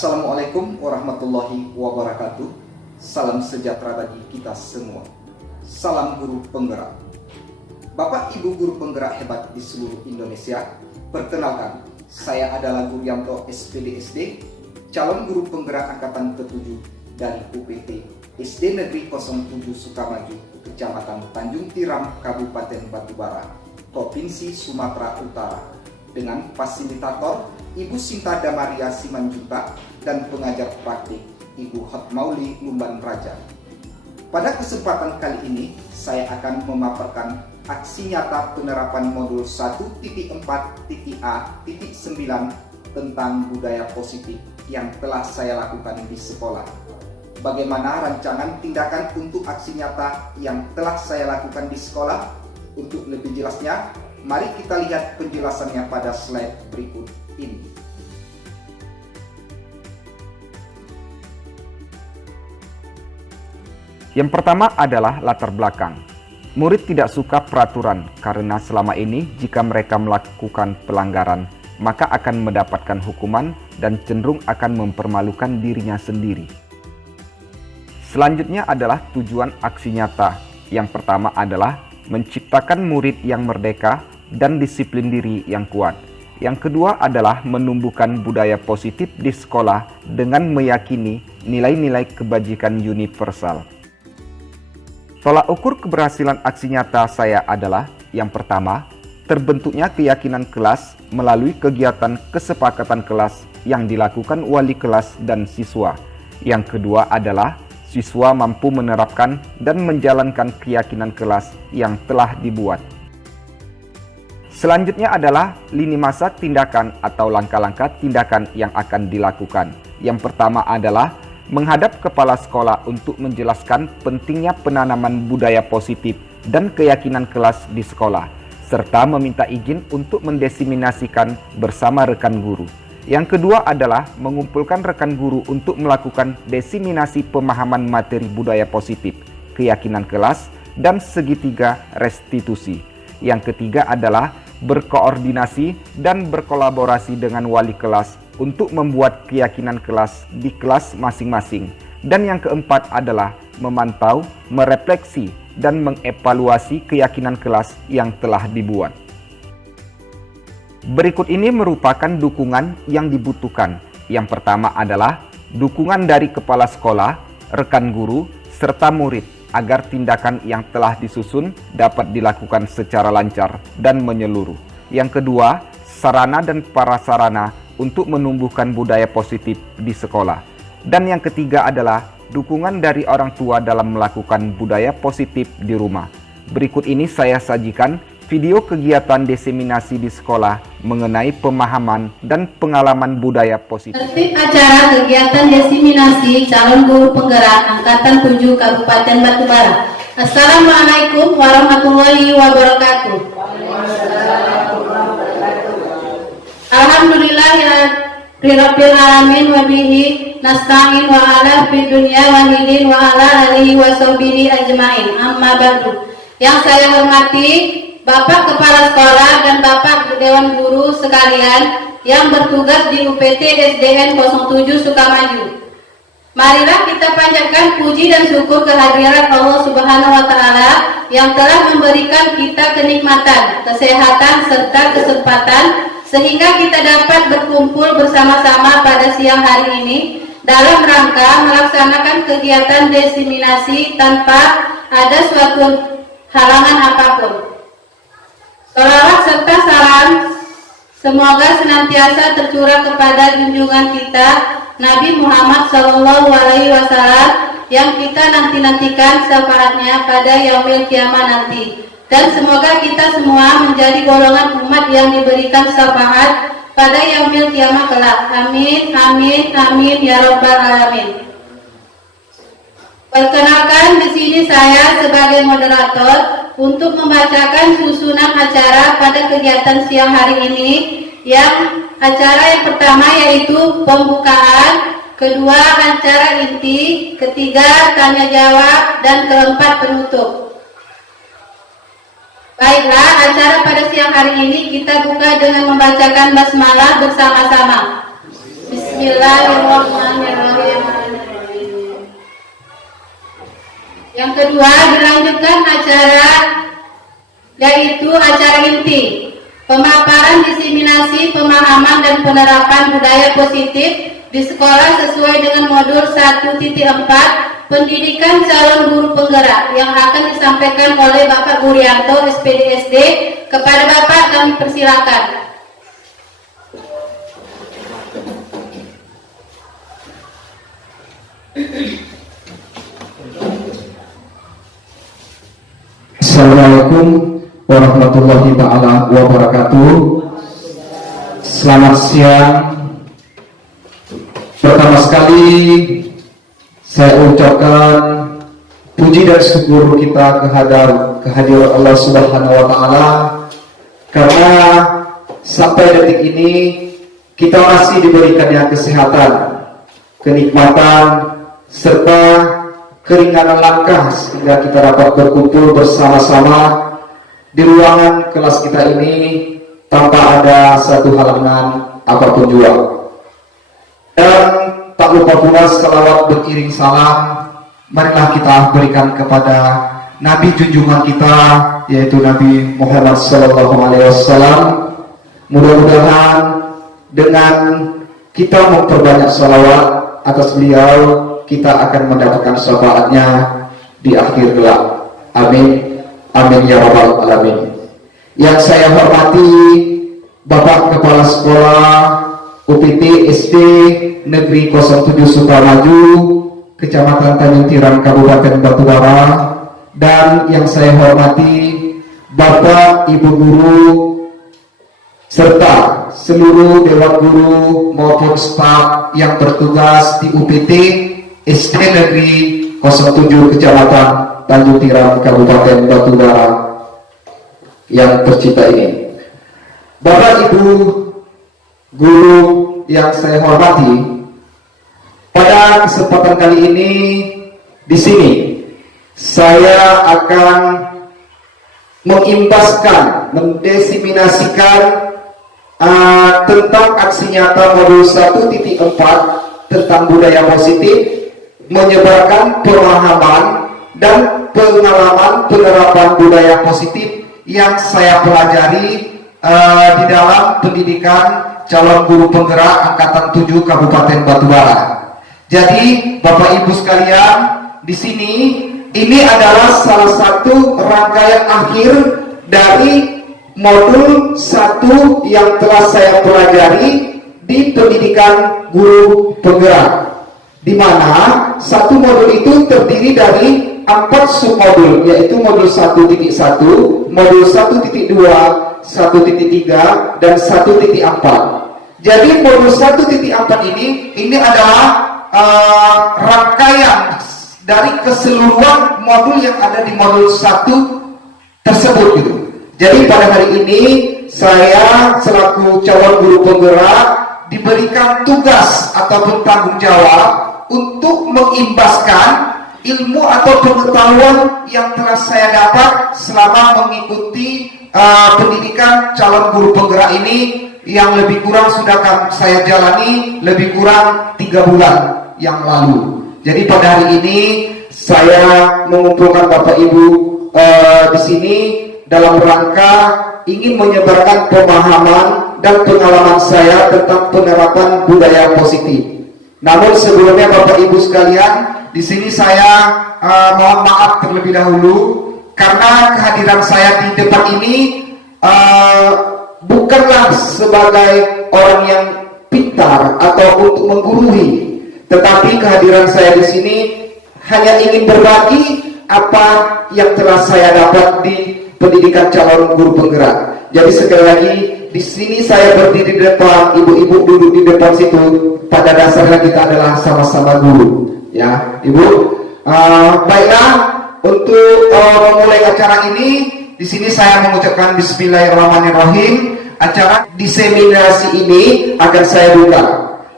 Assalamualaikum warahmatullahi wabarakatuh. Salam sejahtera bagi kita semua. Salam guru penggerak. Bapak Ibu guru penggerak hebat di seluruh Indonesia, perkenalkan, saya adalah Gurianto SPDSD, calon guru penggerak angkatan ke-7 dari UPT SD Negeri 07 Sukamaju, Kecamatan Tanjung Tiram, Kabupaten Batubara, Provinsi Sumatera Utara, dengan fasilitator Ibu Sinta Damaria Simanjuntak dan pengajar praktik Ibu Hotmauli Lumban Raja. Pada kesempatan kali ini, saya akan memaparkan aksi nyata penerapan modul 1.4.A.9 tentang budaya positif yang telah saya lakukan di sekolah. Bagaimana rancangan tindakan untuk aksi nyata yang telah saya lakukan di sekolah? Untuk lebih jelasnya, mari kita lihat penjelasannya pada slide berikut ini. Yang pertama adalah latar belakang. Murid tidak suka peraturan karena selama ini jika mereka melakukan pelanggaran, maka akan mendapatkan hukuman dan cenderung akan mempermalukan dirinya sendiri. Selanjutnya adalah tujuan aksi nyata. Yang pertama adalah menciptakan murid yang merdeka dan disiplin diri yang kuat. Yang kedua adalah menumbuhkan budaya positif di sekolah dengan meyakini nilai-nilai kebajikan universal. Tolak ukur keberhasilan aksi nyata saya adalah yang pertama, terbentuknya keyakinan kelas melalui kegiatan kesepakatan kelas yang dilakukan wali kelas dan siswa. Yang kedua adalah siswa mampu menerapkan dan menjalankan keyakinan kelas yang telah dibuat. Selanjutnya adalah lini masa tindakan atau langkah-langkah tindakan yang akan dilakukan. Yang pertama adalah menghadap kepala sekolah untuk menjelaskan pentingnya penanaman budaya positif dan keyakinan kelas di sekolah, serta meminta izin untuk mendesiminasikan bersama rekan guru. Yang kedua adalah mengumpulkan rekan guru untuk melakukan desiminasi pemahaman materi budaya positif, keyakinan kelas, dan segitiga restitusi. Yang ketiga adalah berkoordinasi dan berkolaborasi dengan wali kelas untuk membuat keyakinan kelas di kelas masing-masing. Dan yang keempat adalah memantau, merefleksi, dan mengevaluasi keyakinan kelas yang telah dibuat. Berikut ini merupakan dukungan yang dibutuhkan. Yang pertama adalah dukungan dari kepala sekolah, rekan guru, serta murid agar tindakan yang telah disusun dapat dilakukan secara lancar dan menyeluruh. Yang kedua, sarana dan prasarana untuk menumbuhkan budaya positif di sekolah. Dan yang ketiga adalah dukungan dari orang tua dalam melakukan budaya positif di rumah. Berikut ini saya sajikan video kegiatan desiminasi di sekolah mengenai pemahaman dan pengalaman budaya positif. Tertib acara kegiatan desiminasi calon guru penggerak angkatan 7 Kabupaten Batubara. Assalamualaikum warahmatullahi wabarakatuh. Alhamdulillahirabbil alamin wa bihi nasta'in wa ala fid dunya wa hidin wa ala alihi wa sahbihi ajmain. Amma ba'du. Yang saya hormati Bapak Kepala Sekolah dan Bapak Dewan Guru sekalian yang bertugas di UPT SDN 07 Sukamaju. Marilah kita panjatkan puji dan syukur kehadirat Allah Subhanahu wa Ta'ala yang telah memberikan kita kenikmatan, kesehatan, serta kesempatan sehingga kita dapat berkumpul bersama-sama pada siang hari ini dalam rangka melaksanakan kegiatan desiminasi tanpa ada suatu halangan apapun. Salawat serta salam semoga senantiasa tercurah kepada junjungan kita Nabi Muhammad SAW yang kita nantikan syafaatnya pada yaumil kiamah nanti. Dan semoga kita semua menjadi golongan umat yang diberikan syafaat pada yaumil kiamah kelak. Amin, amin, amin ya rabbal alamin. Perkenalkan, di sini saya sebagai moderator untuk membacakan susunan acara pada kegiatan siang hari ini. Yang acara yang pertama yaitu pembukaan, kedua acara inti, ketiga tanya jawab, dan keempat penutup. Baiklah, acara pada siang hari ini kita buka dengan membacakan basmalah bersama-sama. Bismillah. Bismillahirrahmanirrahim. Yang kedua, dilanjutkan acara, yaitu acara inti, pemaparan, diseminasi, pemahaman, dan penerapan budaya positif di sekolah sesuai dengan modul 1.4 pendidikan calon guru penggerak yang akan disampaikan oleh Bapak Gurianto, SPD. Kepada Bapak kami persilakan. Assalamualaikum warahmatullahi taala wabarakatuh. Selamat siang. Pertama sekali saya ucapkan puji dan syukur kita kehadiran Allah Subhanahu wa taala karena sampai detik ini kita masih diberikannya kesehatan, kenikmatan, serta keringanan langkah sehingga kita dapat berkumpul bersama-sama di ruangan kelas kita ini tanpa ada satu halangan apapun juga. Dan tak lupa pula selawat beriring salam marilah kita berikan kepada Nabi junjungan kita, yaitu Nabi Muhammad SAW. Mudah-mudahan dengan kita memperbanyak salawat atas beliau, kita akan mendapatkan syafaatnya di akhir kelak. Amin, amin ya rabbal alamin. Yang saya hormati Bapak Kepala Sekolah UPT SD Negeri 07 Sukamaju, Kecamatan Tanjung Tiram, Kabupaten Batubara, dan yang saya hormati Bapak, Ibu guru, serta seluruh dewan guru maupun staf yang bertugas di UPT SD Negeri 07 Kecamatan Tanjung Tiram, Kabupaten Batubara yang tercinta ini. Bapak Ibu guru yang saya hormati, pada kesempatan kali ini di sini saya akan mengimbaskan, mendesiminasikan tentang aksi nyata modul 1.4 tentang budaya positif, menyebarkan pemahaman dan pengalaman penerapan budaya positif yang saya pelajari di dalam pendidikan calon guru penggerak angkatan 7 Kabupaten Batubara. Jadi Bapak Ibu sekalian, di sini ini adalah salah satu rangkaian akhir dari modul 1 yang telah saya pelajari di pendidikan guru penggerak, di mana satu modul itu terdiri dari 4 submodul, yaitu modul 1.1, modul 1.2, 1.3, dan 1.4. Jadi modul 1.4 ini adalah rangkaian dari keseluruhan modul yang ada di modul 1 tersebut gitu. Jadi pada hari ini saya selaku calon guru penggerak diberikan tugas ataupun tanggung jawab untuk mengimbaskan ilmu atau pengetahuan yang telah saya dapat selama mengikuti pendidikan calon guru penggerak ini, yang lebih kurang sudah saya jalani lebih kurang 3 bulan yang lalu. Jadi pada hari ini saya mengumpulkan Bapak Ibu di sini dalam rangka ingin menyebarkan pemahaman dan pengalaman saya tentang penerapan budaya positif. Namun sebelumnya Bapak Ibu sekalian, di sini saya mohon maaf terlebih dahulu karena kehadiran saya di depan ini bukanlah sebagai orang yang pintar atau untuk menggurui, tetapi kehadiran saya di sini hanya ingin berbagi apa yang telah saya dapat di pendidikan calon guru penggerak. Jadi sekali lagi di sini saya berdiri di depan, ibu-ibu duduk di depan situ. Pada dasarnya kita adalah sama-sama guru, ya, Ibu. Baiklah, untuk memulai acara ini, di sini saya mengucapkan Bismillahirrahmanirrahim. Acara diseminasi ini akan saya buka.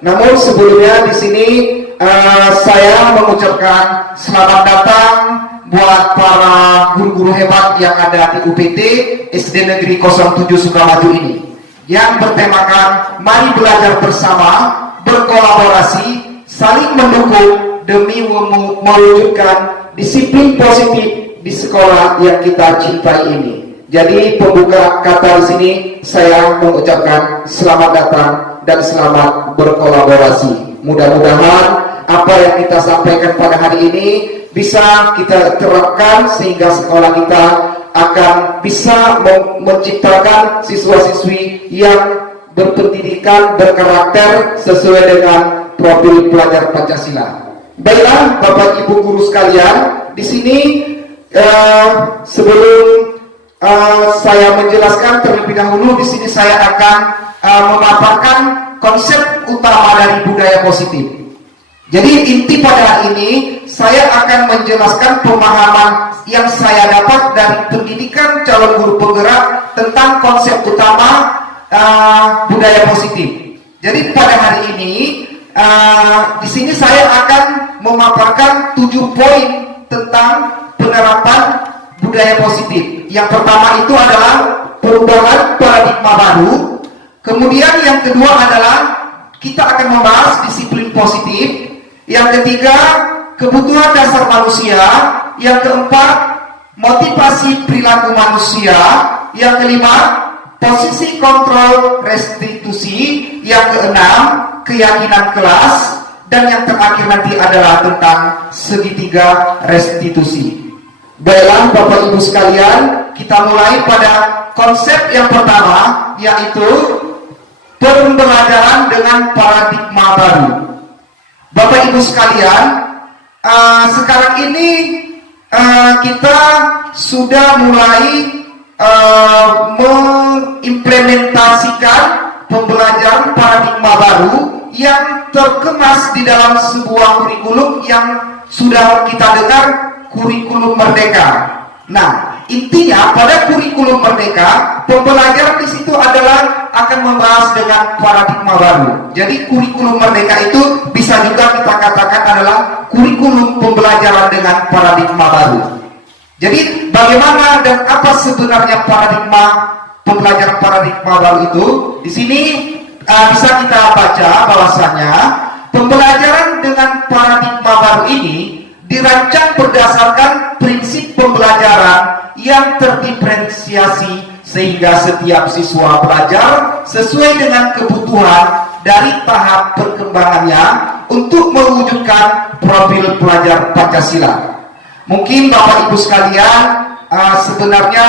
Namun sebelumnya di sini saya mengucapkan selamat datang buat para guru-guru hebat yang ada di UPT SD Negeri 07 Sukamaju ini, yang bertemakan mari belajar bersama, berkolaborasi, saling mendukung demi mewujudkan disiplin positif di sekolah yang kita cintai ini. Jadi pembuka kata di sini saya mengucapkan selamat datang dan selamat berkolaborasi. Mudah-mudahan apa yang kita sampaikan pada hari ini bisa kita terapkan sehingga sekolah kita akan bisa menciptakan siswa-siswi yang berpendidikan, berkarakter sesuai dengan profil pelajar Pancasila. Baiklah Bapak Ibu guru sekalian, di sini sebelum saya menjelaskan terlebih dahulu, di sini saya akan memaparkan konsep utama dari budaya positif. Jadi inti pada hari ini saya akan menjelaskan pemahaman yang saya dapat dari pendidikan calon guru penggerak tentang konsep utama budaya positif. Jadi pada hari ini di sini saya akan memaparkan 7 poin tentang penerapan budaya positif. Yang pertama itu adalah perubahan paradigma baru. Kemudian yang kedua adalah kita akan membahas disiplin positif. Yang ketiga, kebutuhan dasar manusia. Yang keempat, motivasi perilaku manusia. Yang kelima, posisi kontrol restitusi. Yang keenam, keyakinan kelas. Dan yang terakhir nanti adalah tentang segitiga restitusi. Baiklah Bapak Ibu sekalian, kita mulai pada konsep yang pertama, yaitu pembelajaran dengan paradigma baru. Bapak Ibu sekalian, sekarang ini kita sudah mulai mengimplementasikan pembelajaran paradigma baru yang terkemas di dalam sebuah kurikulum yang sudah kita dengar, kurikulum merdeka. Nah, intinya pada kurikulum merdeka, pembelajaran di situ adalah akan membahas dengan paradigma baru. Jadi kurikulum merdeka itu bisa juga kita katakan adalah kurikulum pembelajaran dengan paradigma baru. Jadi bagaimana dan apa sebenarnya pembelajaran paradigma baru itu? Di sini bisa kita baca bahwasanya pembelajaran dengan paradigma baru ini dirancang berdasarkan prinsip pembelajaran yang terdiferensiasi sehingga setiap siswa belajar sesuai dengan kebutuhan dari tahap perkembangannya untuk mewujudkan profil pelajar Pancasila. Mungkin Bapak Ibu sekalian, sebenarnya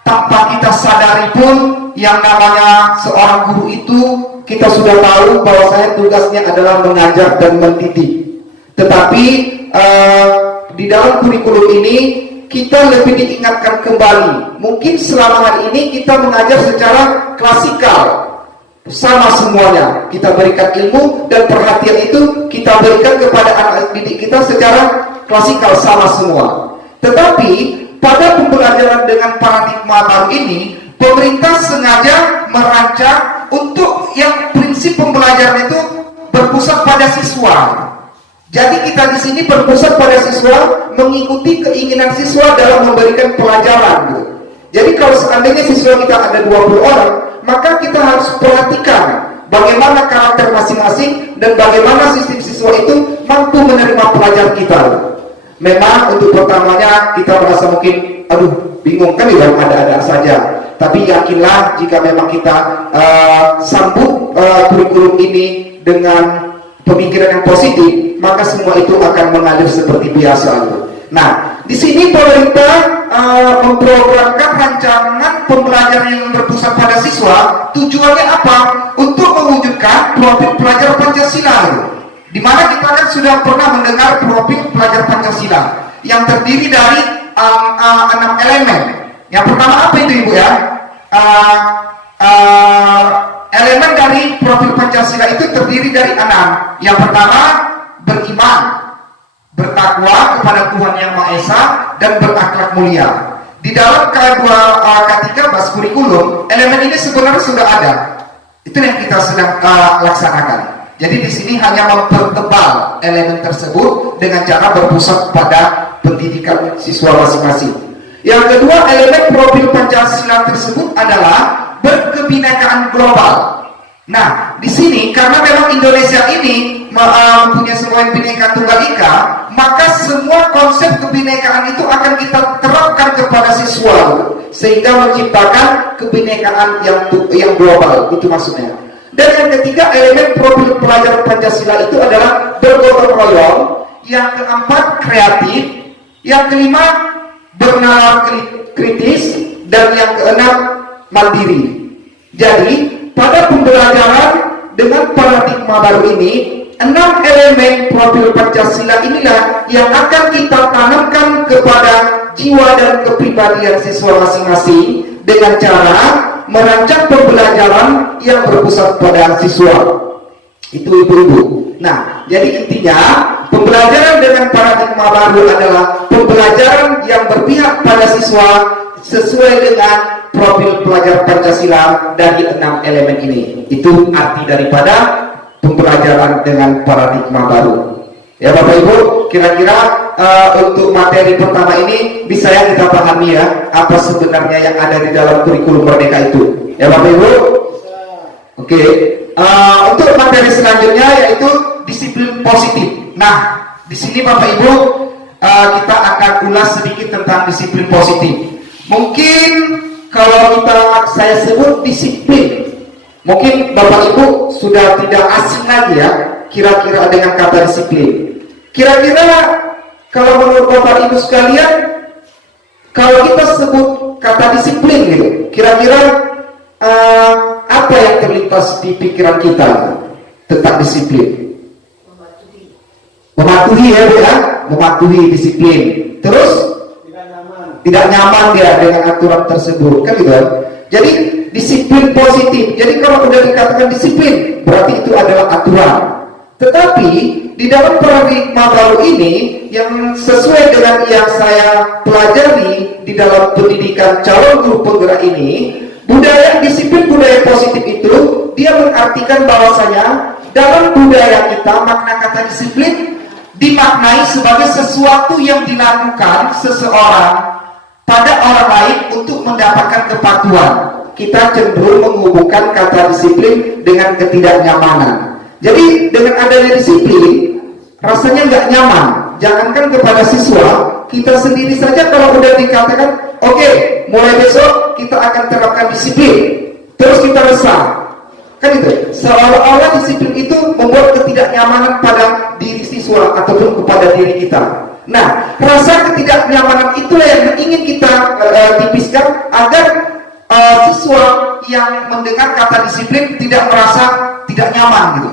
tanpa kita sadari pun yang namanya seorang guru itu kita sudah tahu bahwa tugasnya adalah mengajar dan mendidik. Tetapi di dalam kurikulum ini kita lebih diingatkan kembali. Mungkin selama hari ini kita mengajar secara klasikal, sama semuanya. Kita berikan ilmu dan perhatian itu kita berikan kepada anak didik kita secara klasikal, sama semua. Tetapi pada pembelajaran dengan paradigma baru ini, pemerintah sengaja merancang untuk yang prinsip pembelajaran itu berpusat pada siswa. Jadi kita di sini berpusat pada siswa, mengikuti keinginan siswa dalam memberikan pelajaran. Jadi kalau seandainya siswa kita ada 20 orang, maka kita harus perhatikan bagaimana karakter masing-masing dan bagaimana sistem siswa itu mampu menerima pelajaran kita. Memang untuk pertamanya kita merasa mungkin, bingung kan, ya ada-ada saja. Tapi yakinlah jika memang kita sambut kurikulum ini dengan pemikiran yang positif, maka semua itu akan mengalir seperti biasa. Nah, di sini pemerintah memprogramkan rancangan pembelajaran yang berpusat pada siswa. Tujuannya apa? Untuk mewujudkan profil pelajar Pancasila. Di mana kita kan sudah pernah mendengar profil pelajar Pancasila yang terdiri dari 6 elemen. Yang pertama apa itu Ibu ya? Elemen dari profil Pancasila itu terdiri dari 6. Yang pertama, beriman, bertakwa kepada Tuhan Yang Maha Esa, dan berakhlak mulia. Di dalam K3 Bas kurikulum, elemen ini sebenarnya sudah ada. Itu yang kita sedang laksanakan. Jadi di sini hanya mempertebal elemen tersebut dengan cara berpusat pada pendidikan siswa masing-masing. Yang kedua, elemen profil Pancasila tersebut adalah berkebinekaan global. Nah, di sini karena memang Indonesia ini mempunyai sebuah Bhinneka Tunggal Ika, maka semua konsep kebinekaan itu akan kita terapkan kepada siswa sehingga menciptakan kebinekaan yang global, itu maksudnya. Dan yang ketiga, elemen profil pelajar Pancasila itu adalah bergotong royong, yang keempat kreatif, yang kelima bernalar kritis, dan yang keenam mandiri. Jadi pada pembelajaran dengan paradigma baru ini, 6 elemen profil Pancasila inilah yang akan kita tanamkan kepada jiwa dan kepribadian siswa masing-masing dengan cara merancang pembelajaran yang berpusat pada siswa. Itu ibu-ibu. Nah, jadi intinya pembelajaran dengan paradigma baru adalah pembelajaran yang berpihak pada siswa sesuai dengan profil pelajar Pancasila dari 6 elemen ini. Itu arti daripada pembelajaran dengan paradigma baru. Ya Bapak Ibu, kira-kira untuk materi pertama ini bisa ya kita pahami ya, apa sebenarnya yang ada di dalam kurikulum Merdeka itu. Ya Bapak Ibu? Oke. Untuk materi selanjutnya yaitu disiplin positif. Nah, di sini Bapak Ibu kita akan ulas sedikit tentang disiplin positif. Mungkin kalau saya sebut disiplin, mungkin Bapak Ibu sudah tidak asing lagi ya, kira-kira dengan kata disiplin. Kira-kira kalau menurut Bapak Ibu sekalian, kalau kita sebut kata disiplin gitu, kira-kira apa yang terlintas di pikiran kita tentang disiplin? Mematuhi ya, Bu ya, mematuhi disiplin. Terus tidak nyaman dia dengan aturan tersebut, kan gitu. Jadi disiplin positif. Jadi kalau sudah dikatakan disiplin, berarti itu adalah aturan. Tetapi di dalam paradigma baru ini yang sesuai dengan yang saya pelajari di dalam pendidikan calon guru penggerak ini, budaya disiplin, budaya positif itu dia mengartikan bahwasanya dalam budaya kita makna kata disiplin dimaknai sebagai sesuatu yang dilakukan seseorang pada orang lain untuk mendapatkan kepatuhan. Kita cenderung menghubungkan kata disiplin dengan ketidaknyamanan. Jadi dengan adanya disiplin, rasanya nggak nyaman. Jangankan kepada siswa, kita sendiri saja kalau udah dikatakan, oke, mulai besok kita akan terapkan disiplin, terus kita resah. Kan itu, seolah-olah disiplin itu membuat ketidaknyamanan pada diri siswa ataupun kepada diri kita. Nah, rasa ketidaknyamanan itulah yang ingin kita tipiskan agar siswa yang mendengar kata disiplin tidak merasa tidak nyaman gitu.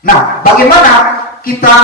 Nah, bagaimana kita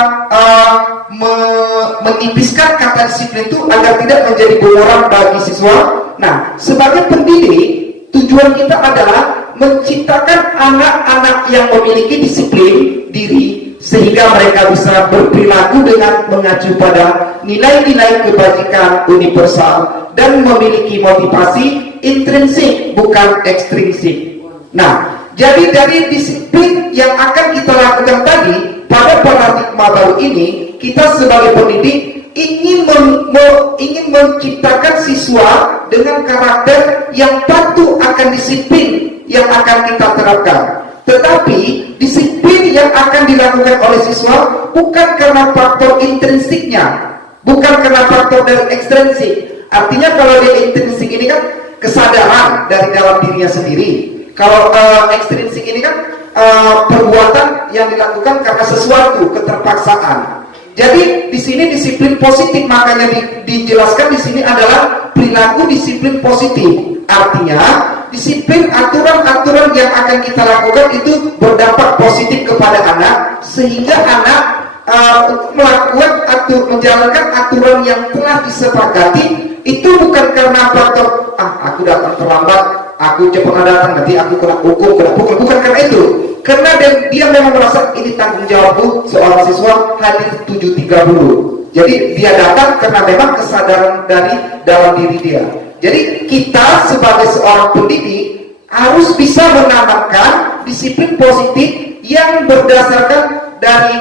menipiskan kata disiplin itu agar tidak menjadi bumerang bagi siswa? Nah, sebagai pendidik, tujuan kita adalah menciptakan anak-anak yang memiliki disiplin diri sehingga mereka bisa berperilaku dengan mengacu pada nilai-nilai kebajikan universal dan memiliki motivasi intrinsik bukan ekstrinsik. Nah, jadi dari disiplin yang akan kita lakukan tadi pada paradigma baru ini, kita sebagai pendidik ingin menciptakan siswa dengan karakter yang patuh akan disiplin yang akan kita terapkan. Tetapi disiplin yang akan dilakukan oleh siswa bukan karena faktor intrinsiknya, bukan karena faktor dari ekstrinsik. Artinya kalau dia intrinsik ini kan kesadaran dari dalam dirinya sendiri. Kalau ekstrinsik ini kan perbuatan yang dilakukan karena sesuatu, keterpaksaan. Jadi di sini disiplin positif, makanya dijelaskan di sini adalah perilaku disiplin positif. Artinya disiplin aturan-aturan yang akan kita lakukan itu berdampak positif kepada anak sehingga anak menjalankan aturan yang telah disepakati itu bukan karena faktor aku datang terlambat, aku cepat datang nanti aku kena hukum, kena pukul, bukan karena itu. Karena dia memang merasa ini tanggung jawabku seorang siswa hadir 7.30. Jadi dia datang karena memang kesadaran dari dalam diri dia. Jadi kita sebagai seorang pendidik harus bisa menanamkan disiplin positif yang berdasarkan dari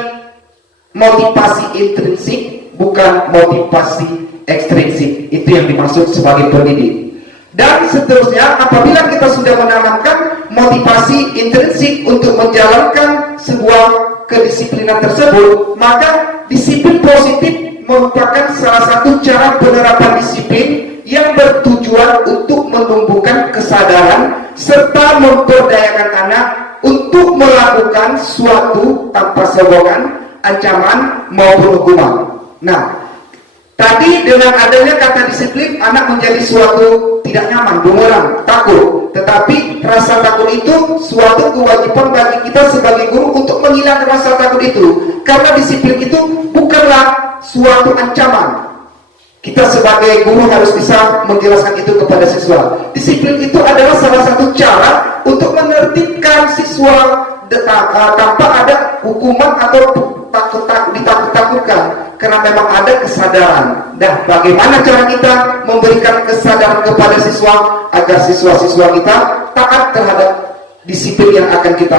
motivasi intrinsik bukan motivasi ekstrinsik. Itu yang dimaksud sebagai pendidik. Dan seterusnya apabila kita sudah menanamkan motivasi intrinsik untuk menjalankan sebuah kedisiplinan tersebut, maka disiplin positif merupakan salah satu cara penerapan disiplin yang bertujuan untuk menumbuhkan kesadaran serta memperdayakan anak untuk melakukan suatu tanpa sokongan, ancaman maupun hukuman. Nah, tadi dengan adanya kata disiplin, anak menjadi suatu tidak nyaman, bumerang, takut. Tetapi rasa takut itu suatu kewajiban bagi kita sebagai guru untuk menghilangkan rasa takut itu. Karena disiplin itu bukanlah suatu ancaman. Kita sebagai guru harus bisa menjelaskan itu kepada siswa. Disiplin itu adalah salah satu cara untuk menertibkan siswa tanpa ada hukuman atau ditakut-takutkan, karena memang ada kesadaran. Dan bagaimana cara kita memberikan kesadaran kepada siswa agar siswa-siswa kita taat terhadap disiplin yang akan kita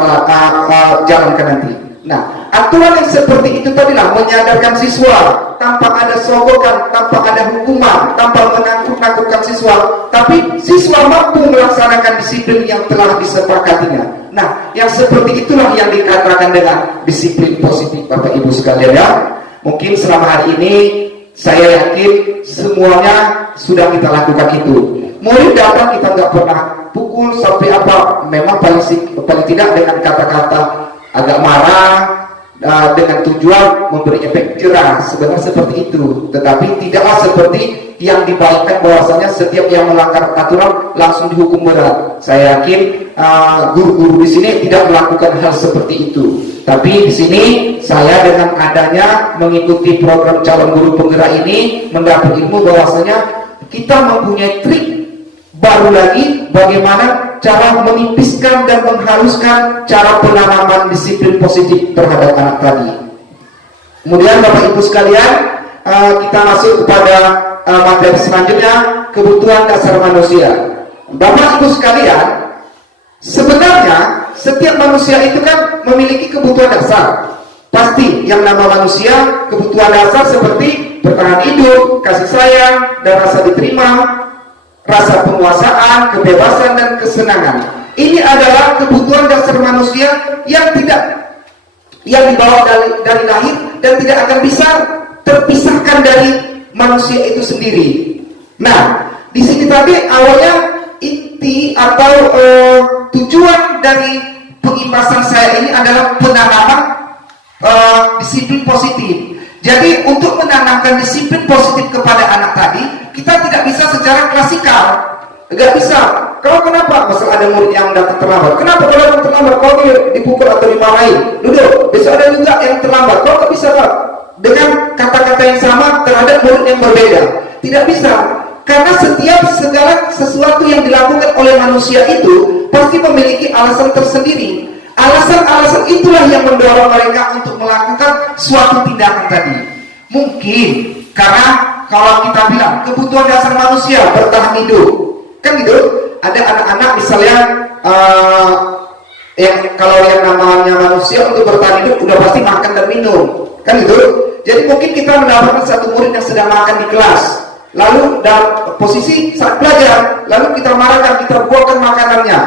jalankan nanti. Nah, aturan yang seperti itu tadilah menyadarkan siswa tanpa ada sogokan, tanpa ada hukuman, tanpa menakut-nakutkan siswa, tapi siswa mampu melaksanakan disiplin yang telah disepakatinya. Nah, yang seperti itulah yang dikatakan dengan disiplin positif, Bapak Ibu sekalian ya. Mungkin selama hari ini saya yakin semuanya sudah kita lakukan itu. Murid datang kita nggak pernah pukul sampai apa, memang paling tidak dengan kata-kata agak marah, dengan tujuan memberi efek jerah, sebenarnya seperti itu. Tetapi tidaklah seperti yang dibayangkan bahwasanya setiap yang melanggar aturan langsung dihukum berat. Saya yakin guru-guru di sini tidak melakukan hal seperti itu. Tapi di sini saya dengan adanya mengikuti program calon guru penggerak ini mendapat ilmu bahwasanya kita mempunyai trik baru lagi bagaimana cara menipiskan dan menghaluskan cara penanaman disiplin positif terhadap anak tadi. Kemudian Bapak Ibu sekalian, kita masuk kepada materi selanjutnya, kebutuhan dasar manusia. Bapak Ibu sekalian, sebenarnya setiap manusia itu kan memiliki kebutuhan dasar. Pasti yang nama manusia, kebutuhan dasar seperti bertahan hidup, kasih sayang, dan rasa diterima, rasa penguasaan, kebebasan, dan kesenangan. Ini adalah kebutuhan dasar manusia yang dibawa dari lahir dan tidak akan bisa terpisahkan dari manusia itu sendiri. Nah, di sini tadi awalnya inti atau tujuan dari pengimpasan saya ini adalah penanaman disiplin positif. Jadi untuk menanamkan disiplin positif kepada anak tadi, kita tidak bisa secara klasikal, nggak bisa. Kalau kenapa? Misal ada murid yang datang terlambat, kenapa kalau datang terlambat? Kau dipukul atau dimarahin? Duduk. Besok ada juga yang terlambat. Kau nggak bisa Pak dengan kata-kata yang sama terhadap murid yang berbeda. Tidak bisa, karena setiap segala sesuatu yang dilakukan oleh manusia itu pasti memiliki alasan tersendiri. Alasan-alasan itulah yang mendorong mereka untuk melakukan suatu tindakan tadi. Mungkin karena kalau kita bilang kebutuhan dasar manusia bertahan hidup, kan gitu. Ada anak-anak misalnya kalau yang namanya manusia untuk bertahan hidup udah pasti makan dan minum, kan gitu. Jadi mungkin kita mendapatkan satu murid yang sedang makan di kelas, lalu dalam posisi saat belajar, lalu kita marahkan, kita buangkan makanannya.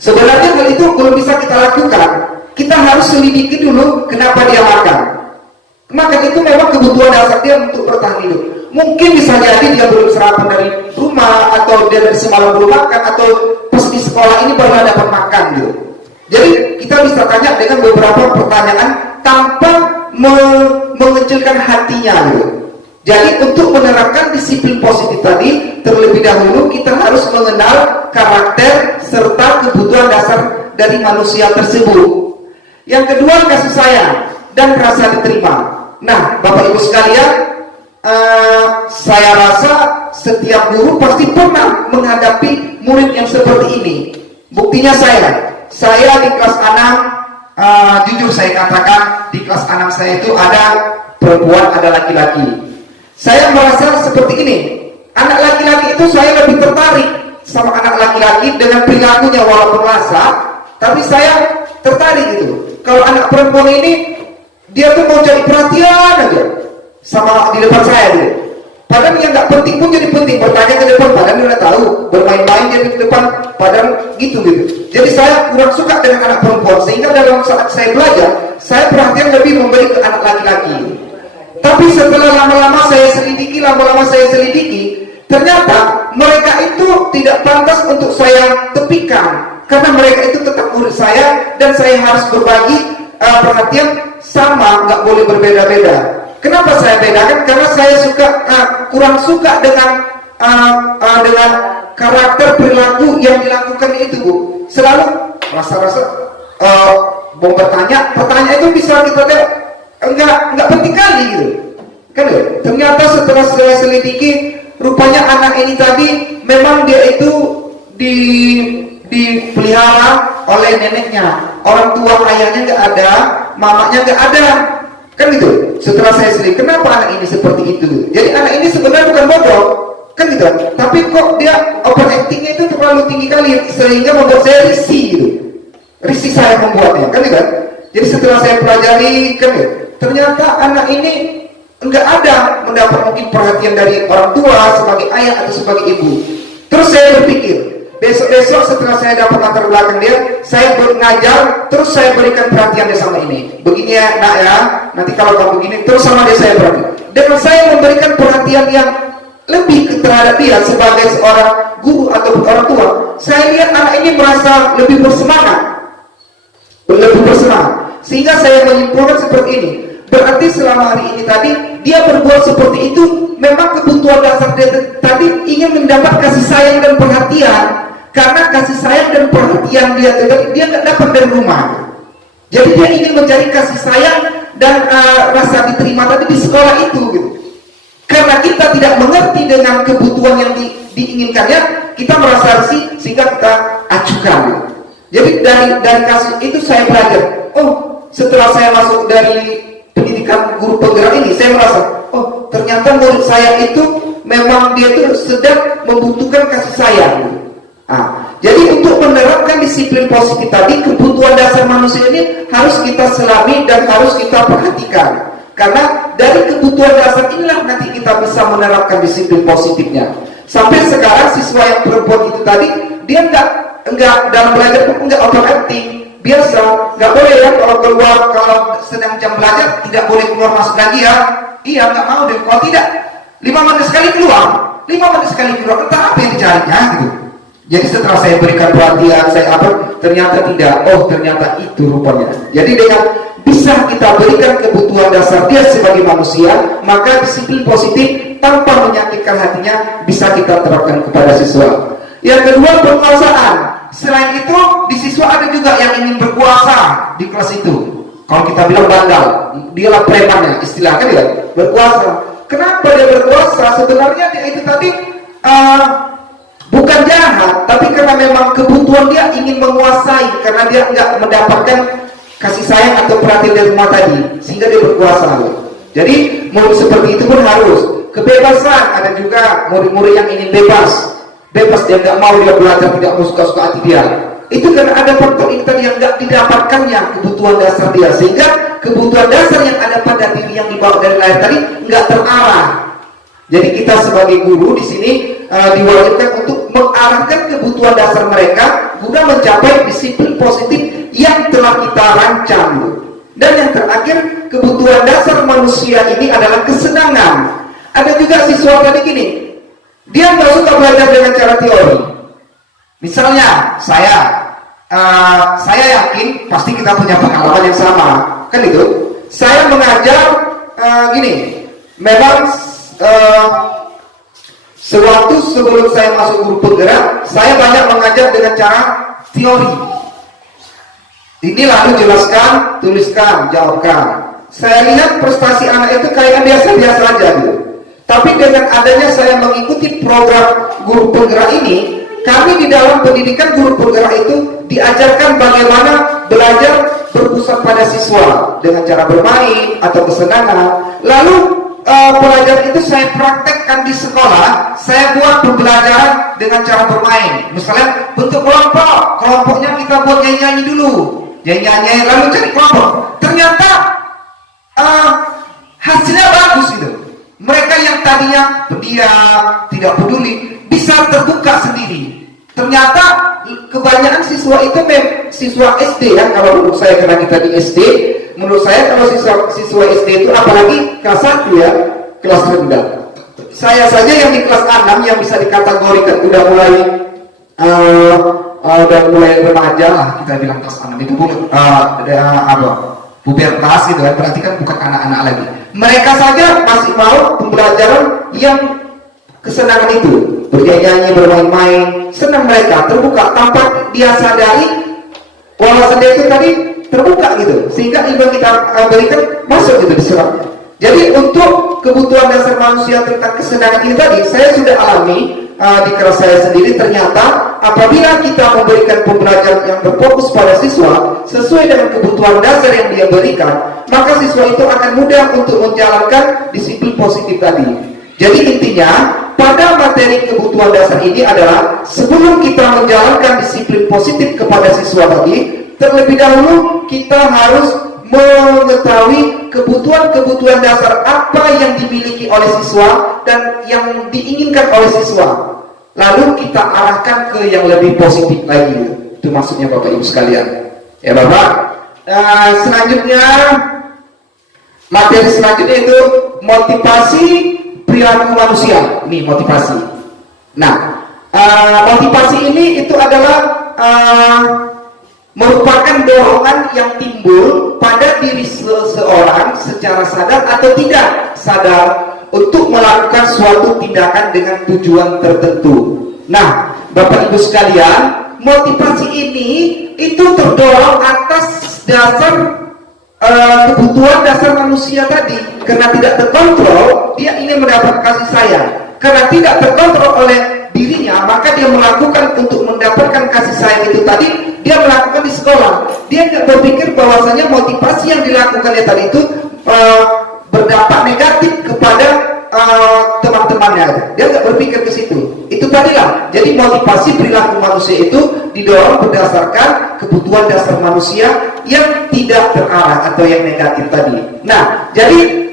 Sebenarnya hal itu belum bisa kita lakukan. Kita harus selidiki dulu kenapa dia makan. Makan itu memang kebutuhan dasar dia untuk bertahan hidup. Mungkin bisa jadi dia belum sarapan dari rumah, atau dia dari semalam belum makan, atau pas di sekolah ini baru dapat makan gitu. Jadi kita bisa tanya dengan beberapa pertanyaan tanpa mengecilkan hatinya gitu. Jadi untuk menerapkan disiplin positif tadi, terlebih dahulu kita harus mengenal karakter serta kebutuhan dasar dari manusia tersebut. Yang kedua, kasih sayang dan rasa diterima. Nah, Bapak Ibu sekalian, saya rasa setiap guru pasti pernah menghadapi murid yang seperti ini. Buktinya saya di kelas 6, jujur saya katakan di kelas 6 saya itu ada perempuan, ada laki-laki. Saya merasa seperti ini, anak laki-laki itu saya lebih tertarik sama anak laki-laki dengan perilakunya walaupun rasa, tapi saya tertarik gitu. Kalau anak perempuan ini, dia tuh mau cari perhatian aja sama di depan saya gitu. Padahal yang nggak penting pun jadi penting, bertanya ke depan, padahal dia udah tahu, bermain-main jadi di depan, padahal gitu. Jadi saya kurang suka dengan anak perempuan, sehingga dalam saat saya belajar, saya perhatian lebih memberi ke anak laki-laki. Tapi setelah lama-lama saya selidiki, ternyata mereka itu tidak pantas untuk saya tepikan, karena mereka itu tetap murid saya, dan saya harus berbagi perhatian sama, nggak boleh berbeda-beda. Kenapa saya bedakan? Karena saya kurang suka dengan karakter perilaku yang dilakukan itu, Bu. Selalu rasa-rasa mau pertanyaan itu bisa kita lihat enggak penting kali gitu. Kan ya? Ternyata setelah saya selidiki, rupanya anak ini tadi memang dia itu dipelihara oleh neneknya. Orang tua ayahnya nggak ada, mamanya nggak ada. Kan gitu. Setelah saya selidiki, kenapa anak ini seperti itu? Jadi anak ini sebenarnya bukan bodoh, kan gitu. Tapi kok dia overactingnya itu terlalu tinggi kali, sehingga membuat saya risih gitu. Risih saya membuatnya, kan gitu. Jadi setelah saya pelajari, kan gitu, ternyata anak ini enggak ada mendapat mungkin perhatian dari orang tua sebagai ayah atau sebagai ibu. Terus saya berpikir, besok-besok setelah saya dapat latar belakang dia, saya mengajar, terus saya berikan perhatian dia sama ini. Begini ya, nak ya, nanti kalau kamu begini, terus sama dia saya perhatian. Dengan saya memberikan perhatian yang lebih terhadap dia sebagai seorang guru atau orang tua, saya lihat anak ini merasa lebih bersemangat. Sehingga saya menyimpulkan seperti ini. Berarti selama hari ini tadi, dia berbuat seperti itu, memang kebutuhan dasar dia tadi ingin mendapat kasih sayang dan perhatian. Karena kasih sayang dan perhatian dia nggak dapat dari rumah. Jadi dia ingin mencari kasih sayang dan rasa diterima tadi di sekolah itu gitu. Karena kita tidak mengerti dengan kebutuhan yang diinginkannya, kita merasa risih sehingga kita acuhkan gitu. Jadi dari kasus itu saya belajar, setelah saya masuk dari pendidikan guru penggerak ini, saya merasa, ternyata murid saya itu memang dia itu sedang membutuhkan kasih sayang. Jadi untuk menerapkan disiplin positif tadi, kebutuhan dasar manusia ini harus kita selami dan harus kita perhatikan. Karena dari kebutuhan dasar inilah nanti kita bisa menerapkan disiplin positifnya. Sampai sekarang siswa yang perempuan itu tadi, dia enggak dalam belajar pun enggak overacting. Biasa, nggak boleh ya kalau keluar, kalau sedang jam belajar tidak boleh keluar masuk lagi ya. Iya, nggak mau deh. Kalau tidak, 5 menit sekali keluar, entah apa yang dicarinya gitu. Jadi setelah saya berikan perhatian, ternyata tidak. Ternyata itu rupanya. Jadi dengan bisa kita berikan kebutuhan dasar dia sebagai manusia, maka disiplin positif tanpa menyakitkan hatinya bisa kita terapkan kepada siswa. Yang kedua, penguasaan. Selain itu, di siswa ada juga yang ingin berkuasa di kelas itu. Kalau kita bilang bandal, dialah premannya, istilahnya dia berkuasa. Kenapa dia berkuasa? Sebenarnya dia itu tadi bukan jahat, tapi karena memang kebutuhan dia ingin menguasai, karena dia enggak mendapatkan kasih sayang atau perhatian dari rumah tadi, sehingga dia berkuasa. Jadi murid seperti itu pun harus kebebasan. Ada juga murid-murid yang ingin bebas, dia nggak mau, dia belajar tidak mau suka-suka hati dia. Itu karena ada faktor itu tadi yang nggak didapatkannya kebutuhan dasar dia, sehingga kebutuhan dasar yang ada pada diri yang dibawa dari lahir tadi nggak terarah. Jadi kita sebagai guru di sini diwajibkan untuk mengarahkan kebutuhan dasar mereka guna mencapai disiplin positif yang telah kita rancang. Dan yang terakhir, kebutuhan dasar manusia ini adalah kesenangan. Ada juga siswa tadi gini, dia nggak suka belajar dengan cara teori. Misalnya saya yakin pasti kita punya pengalaman yang sama, kan itu. Saya mengajar gini, memang sewaktu sebelum saya masuk guru penggerak, saya banyak mengajar dengan cara teori. Ini lalu jelaskan, tuliskan, jawabkan. Saya lihat prestasi anak itu kayak biasa-biasa aja gitu. Tapi dengan adanya saya mengikuti program guru penggerak ini, kami di dalam pendidikan guru penggerak itu diajarkan bagaimana belajar berpusat pada siswa dengan cara bermain atau kesenangan. Lalu pelajaran itu saya praktekkan di sekolah. Saya buat pembelajaran dengan cara bermain. Misalnya bentuk kelompoknya kita buat nyanyi-nyanyi dulu, nyanyi-nyanyi lalu cari kelompok. Ternyata hasilnya bagus gitu. Mereka yang tadinya anaknya pendiam, tidak peduli, bisa terbuka sendiri. Ternyata kebanyakan siswa itu siswa SD ya, kalau menurut saya, karena kita di SD, menurut saya kalau siswa SD itu apalagi kelas 1 ya, kelas rendah. Saya saja yang di kelas 6 yang bisa dikategorikan udah mulai remaja lah, kita bilang kelas 6 itu pubertas gitu kan, berarti kan bukan anak-anak lagi. Mereka saja masih mau pembelajaran yang kesenangan itu, bernyanyi, bermain-main, senang mereka, terbuka tanpa dia sadari wawasan dia itu tadi terbuka gitu, sehingga ilmu kita berikan masuk gitu di suratnya. Jadi untuk kebutuhan dasar manusia tentang kesenangan ini tadi, saya sudah alami di kelas saya sendiri. Ternyata apabila kita memberikan pembelajaran yang berfokus pada siswa sesuai dengan kebutuhan dasar yang dia berikan, maka siswa itu akan mudah untuk menjalankan disiplin positif tadi. Jadi intinya pada materi kebutuhan dasar ini adalah sebelum kita menjalankan disiplin positif kepada siswa tadi, terlebih dahulu kita harus mengetahui kebutuhan-kebutuhan dasar apa yang dimiliki oleh siswa dan yang diinginkan oleh siswa. Lalu kita arahkan ke yang lebih positif lagi. Itu maksudnya Bapak Ibu sekalian. Ya Bapak. Selanjutnya, materi selanjutnya itu motivasi perilaku manusia. Ini motivasi. Nah, motivasi ini itu adalah merupakan dorongan yang timbul pada diri seseorang secara sadar atau tidak sadar untuk melakukan suatu tindakan dengan tujuan tertentu. Nah, Bapak Ibu sekalian, motivasi ini itu terdorong atas dasar kebutuhan dasar manusia tadi. Karena tidak terkontrol, dia ingin mendapat kasih sayang. Karena tidak terkontrol oleh dirinya, maka dia melakukan untuk mendapatkan kasih sayang itu tadi, dia melakukan di sekolah. Dia tidak berpikir bahwasanya motivasi yang dilakukannya tadi itu berdampak negatif kepada teman-temannya. Dia tidak berpikir ke situ. Itu tadilah. Jadi motivasi perilaku manusia itu didorong berdasarkan kebutuhan dasar manusia yang tidak terarah atau yang negatif tadi. Nah, jadi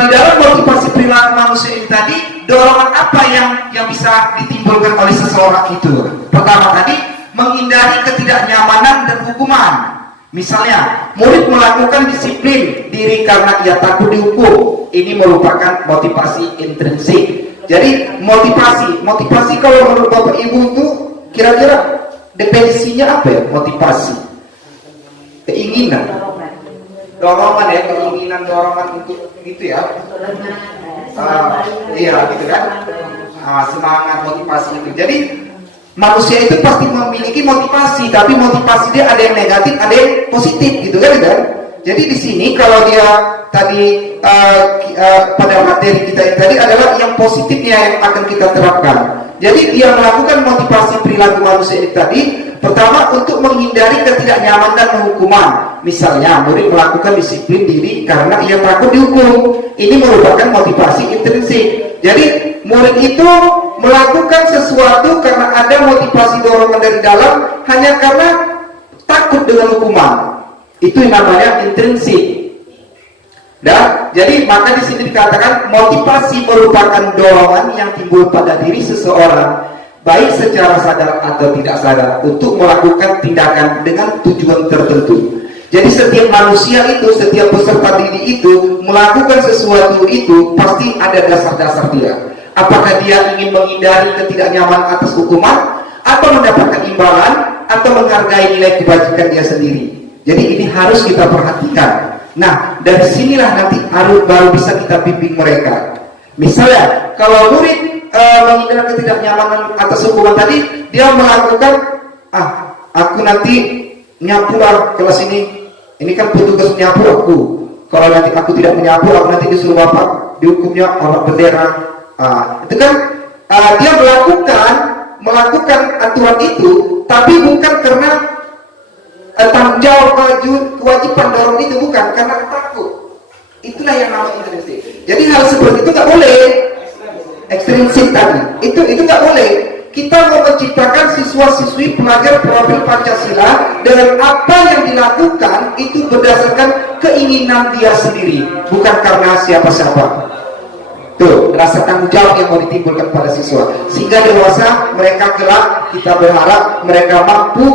di dalam motivasi perilaku manusia ini tadi, dorongan apa yang bisa ditimbulkan oleh seseorang itu? Pertama tadi, menghindari ketidaknyamanan dan hukuman. Misalnya, murid melakukan disiplin diri karena ia takut dihukum. Ini merupakan motivasi intrinsik. Jadi motivasi kalau menurut Bapak Ibu itu kira-kira definisinya apa ya? Motivasi, keinginan, dorongan ya, keinginan, dorongan untuk gitu ya. Iya gitu kan, semangat, motivasi itu. Jadi manusia itu pasti memiliki motivasi, tapi motivasi dia ada yang negatif, ada yang positif gitu kan? Jadi di sini kalau dia tadi pada materi kita tadi adalah yang positifnya yang akan kita terapkan. Jadi dia melakukan motivasi perilaku manusia ini tadi, pertama untuk menghindari ketidaknyamanan dan hukuman. Misalnya murid melakukan disiplin diri karena ia takut dihukum. Ini merupakan motivasi intrinsik. Jadi murid itu melakukan sesuatu karena ada motivasi dorongan dari dalam, hanya karena takut dengan hukuman. Itu yang namanya intrinsik. Dan jadi maka di sini dikatakan motivasi merupakan dorongan yang timbul pada diri seseorang, baik secara sadar atau tidak sadar, untuk melakukan tindakan dengan tujuan tertentu. Jadi setiap manusia itu, setiap peserta didik itu melakukan sesuatu itu pasti ada dasar-dasar dia. Apakah dia ingin menghindari ketidaknyamanan atas hukuman, atau mendapatkan imbalan, atau menghargai nilai kebajikan dia sendiri. Jadi ini harus kita perhatikan. Nah, dari sinilah nanti baru bisa kita bimbing mereka. Misalnya, kalau murid menghindari ketidaknyamanan atas hukuman tadi, dia melakukan, aku nanti nyapu lah kelas ini kan petugas nyapu aku. Kalau nanti aku tidak menyapu, aku nanti disuruh bapak dihukumnya orang bendera. Itu kan dia melakukan aturan itu, tapi bukan karena tanggung jawab kewajiban dorong itu, bukan karena takut. Itulah yang namanya intrinsik. Jadi hal seperti itu nggak boleh. Ekstrinsik tadi itu nggak boleh. Kita mau menciptakan siswa-siswi pelajar profil Pancasila dengan apa yang dilakukan itu berdasarkan keinginan dia sendiri, bukan karena siapa-siapa. Tuh, rasa tanggung jawab yang mau ditimbulkan pada siswa. Sehingga dewasa mereka kelak, kita berharap mereka mampu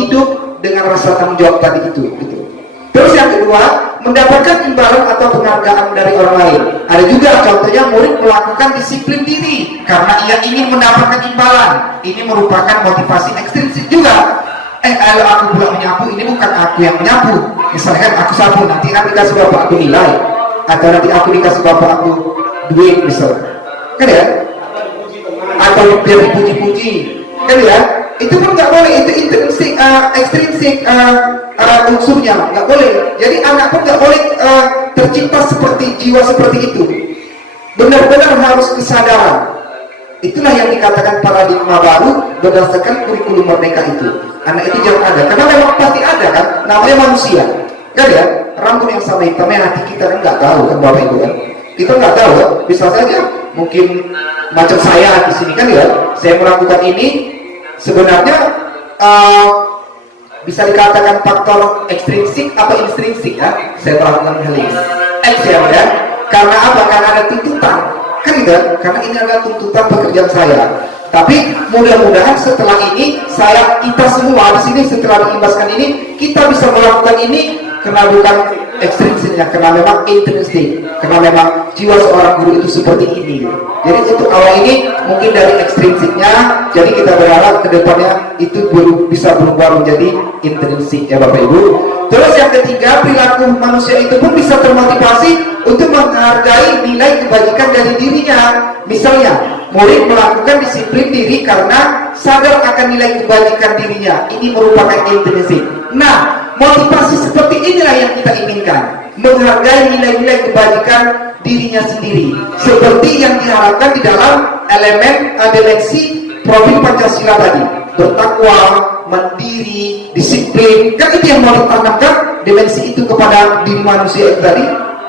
hidup dengan rasa tanggung jawab tadi itu. Gitu. Terus yang kedua, mendapatkan imbalan atau penghargaan dari orang lain. Ada juga contohnya murid melakukan disiplin diri karena ia ingin mendapatkan imbalan. Ini merupakan motivasi ekstrinsik juga. Kalau aku pulang menyapu, ini bukan aku yang menyapu. Misalkan aku sapu, nanti kan dikasih bapak aku nilai, atau nanti aku dikasih bapak aku duit misalnya, kan ya? Atau biar dipuji-puji, kan ya? Itu pun nggak boleh, itu intrinsik, ekstrinsik unsurnya, nggak boleh. Jadi anak pun nggak boleh tercipta seperti jiwa seperti itu. Benar-benar harus kesadaran. Itulah yang dikatakan paradigma baru berdasarkan kurikulum merdeka itu. Anak itu jangan ada, karena memang pasti ada kan, namanya manusia, kan ya? Rambut yang sama hitamnya nanti kita kan nggak tahu kan bapak ibu kan? Kita nggak tahu kan? Bisa saja mungkin macam saya di sini kan ya, saya melakukan ini sebenarnya bisa dikatakan faktor ekstrinsik atau intrinsik ya. Saya melakukan hal ini, ya, karena apa? Karena ada tuntutan, kan gitu? Karena ini adalah tuntutan pekerjaan saya. Tapi mudah-mudahan setelah ini kita semua di sini setelah diimbaskan ini kita bisa melakukan ini karena bukan ekstrinsiknya, karena memang intrinsik, karena memang jiwa seorang guru itu seperti ini. Jadi untuk awal ini mungkin dari ekstrinsiknya, jadi kita berharap kedepannya itu bisa berubah menjadi intrinsik ya Bapak Ibu. Terus yang ketiga, perilaku manusia itu pun bisa termotivasi untuk menghargai nilai kebajikan dari dirinya. Misalnya, murid melakukan disiplin diri karena sadar akan nilai kebajikan dirinya. Ini merupakan intrinsik. Nah, motivasi seperti inilah yang kita inginkan, menghargai nilai-nilai kebajikan dirinya sendiri, seperti yang diharapkan di dalam elemen dimensi profil Pancasila tadi, bertakwa, mandiri, disiplin, kan itu yang mau ditanamkan dimensi itu kepada diri manusia itu tadi.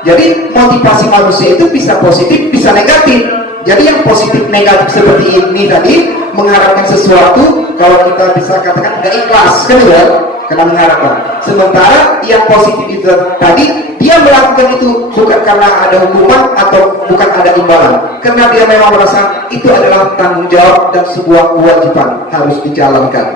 Jadi motivasi manusia itu bisa positif, bisa negatif. Jadi yang positif negatif seperti ini tadi mengharapkan sesuatu, kalau kita bisa katakan nggak ikhlas, kan ya? Karena mengharapkan. Sementara yang positif itu tadi, dia melakukan itu bukan karena ada hukuman atau bukan ada imbalan, karena dia memang merasa itu adalah tanggung jawab dan sebuah kewajiban harus dijalankan.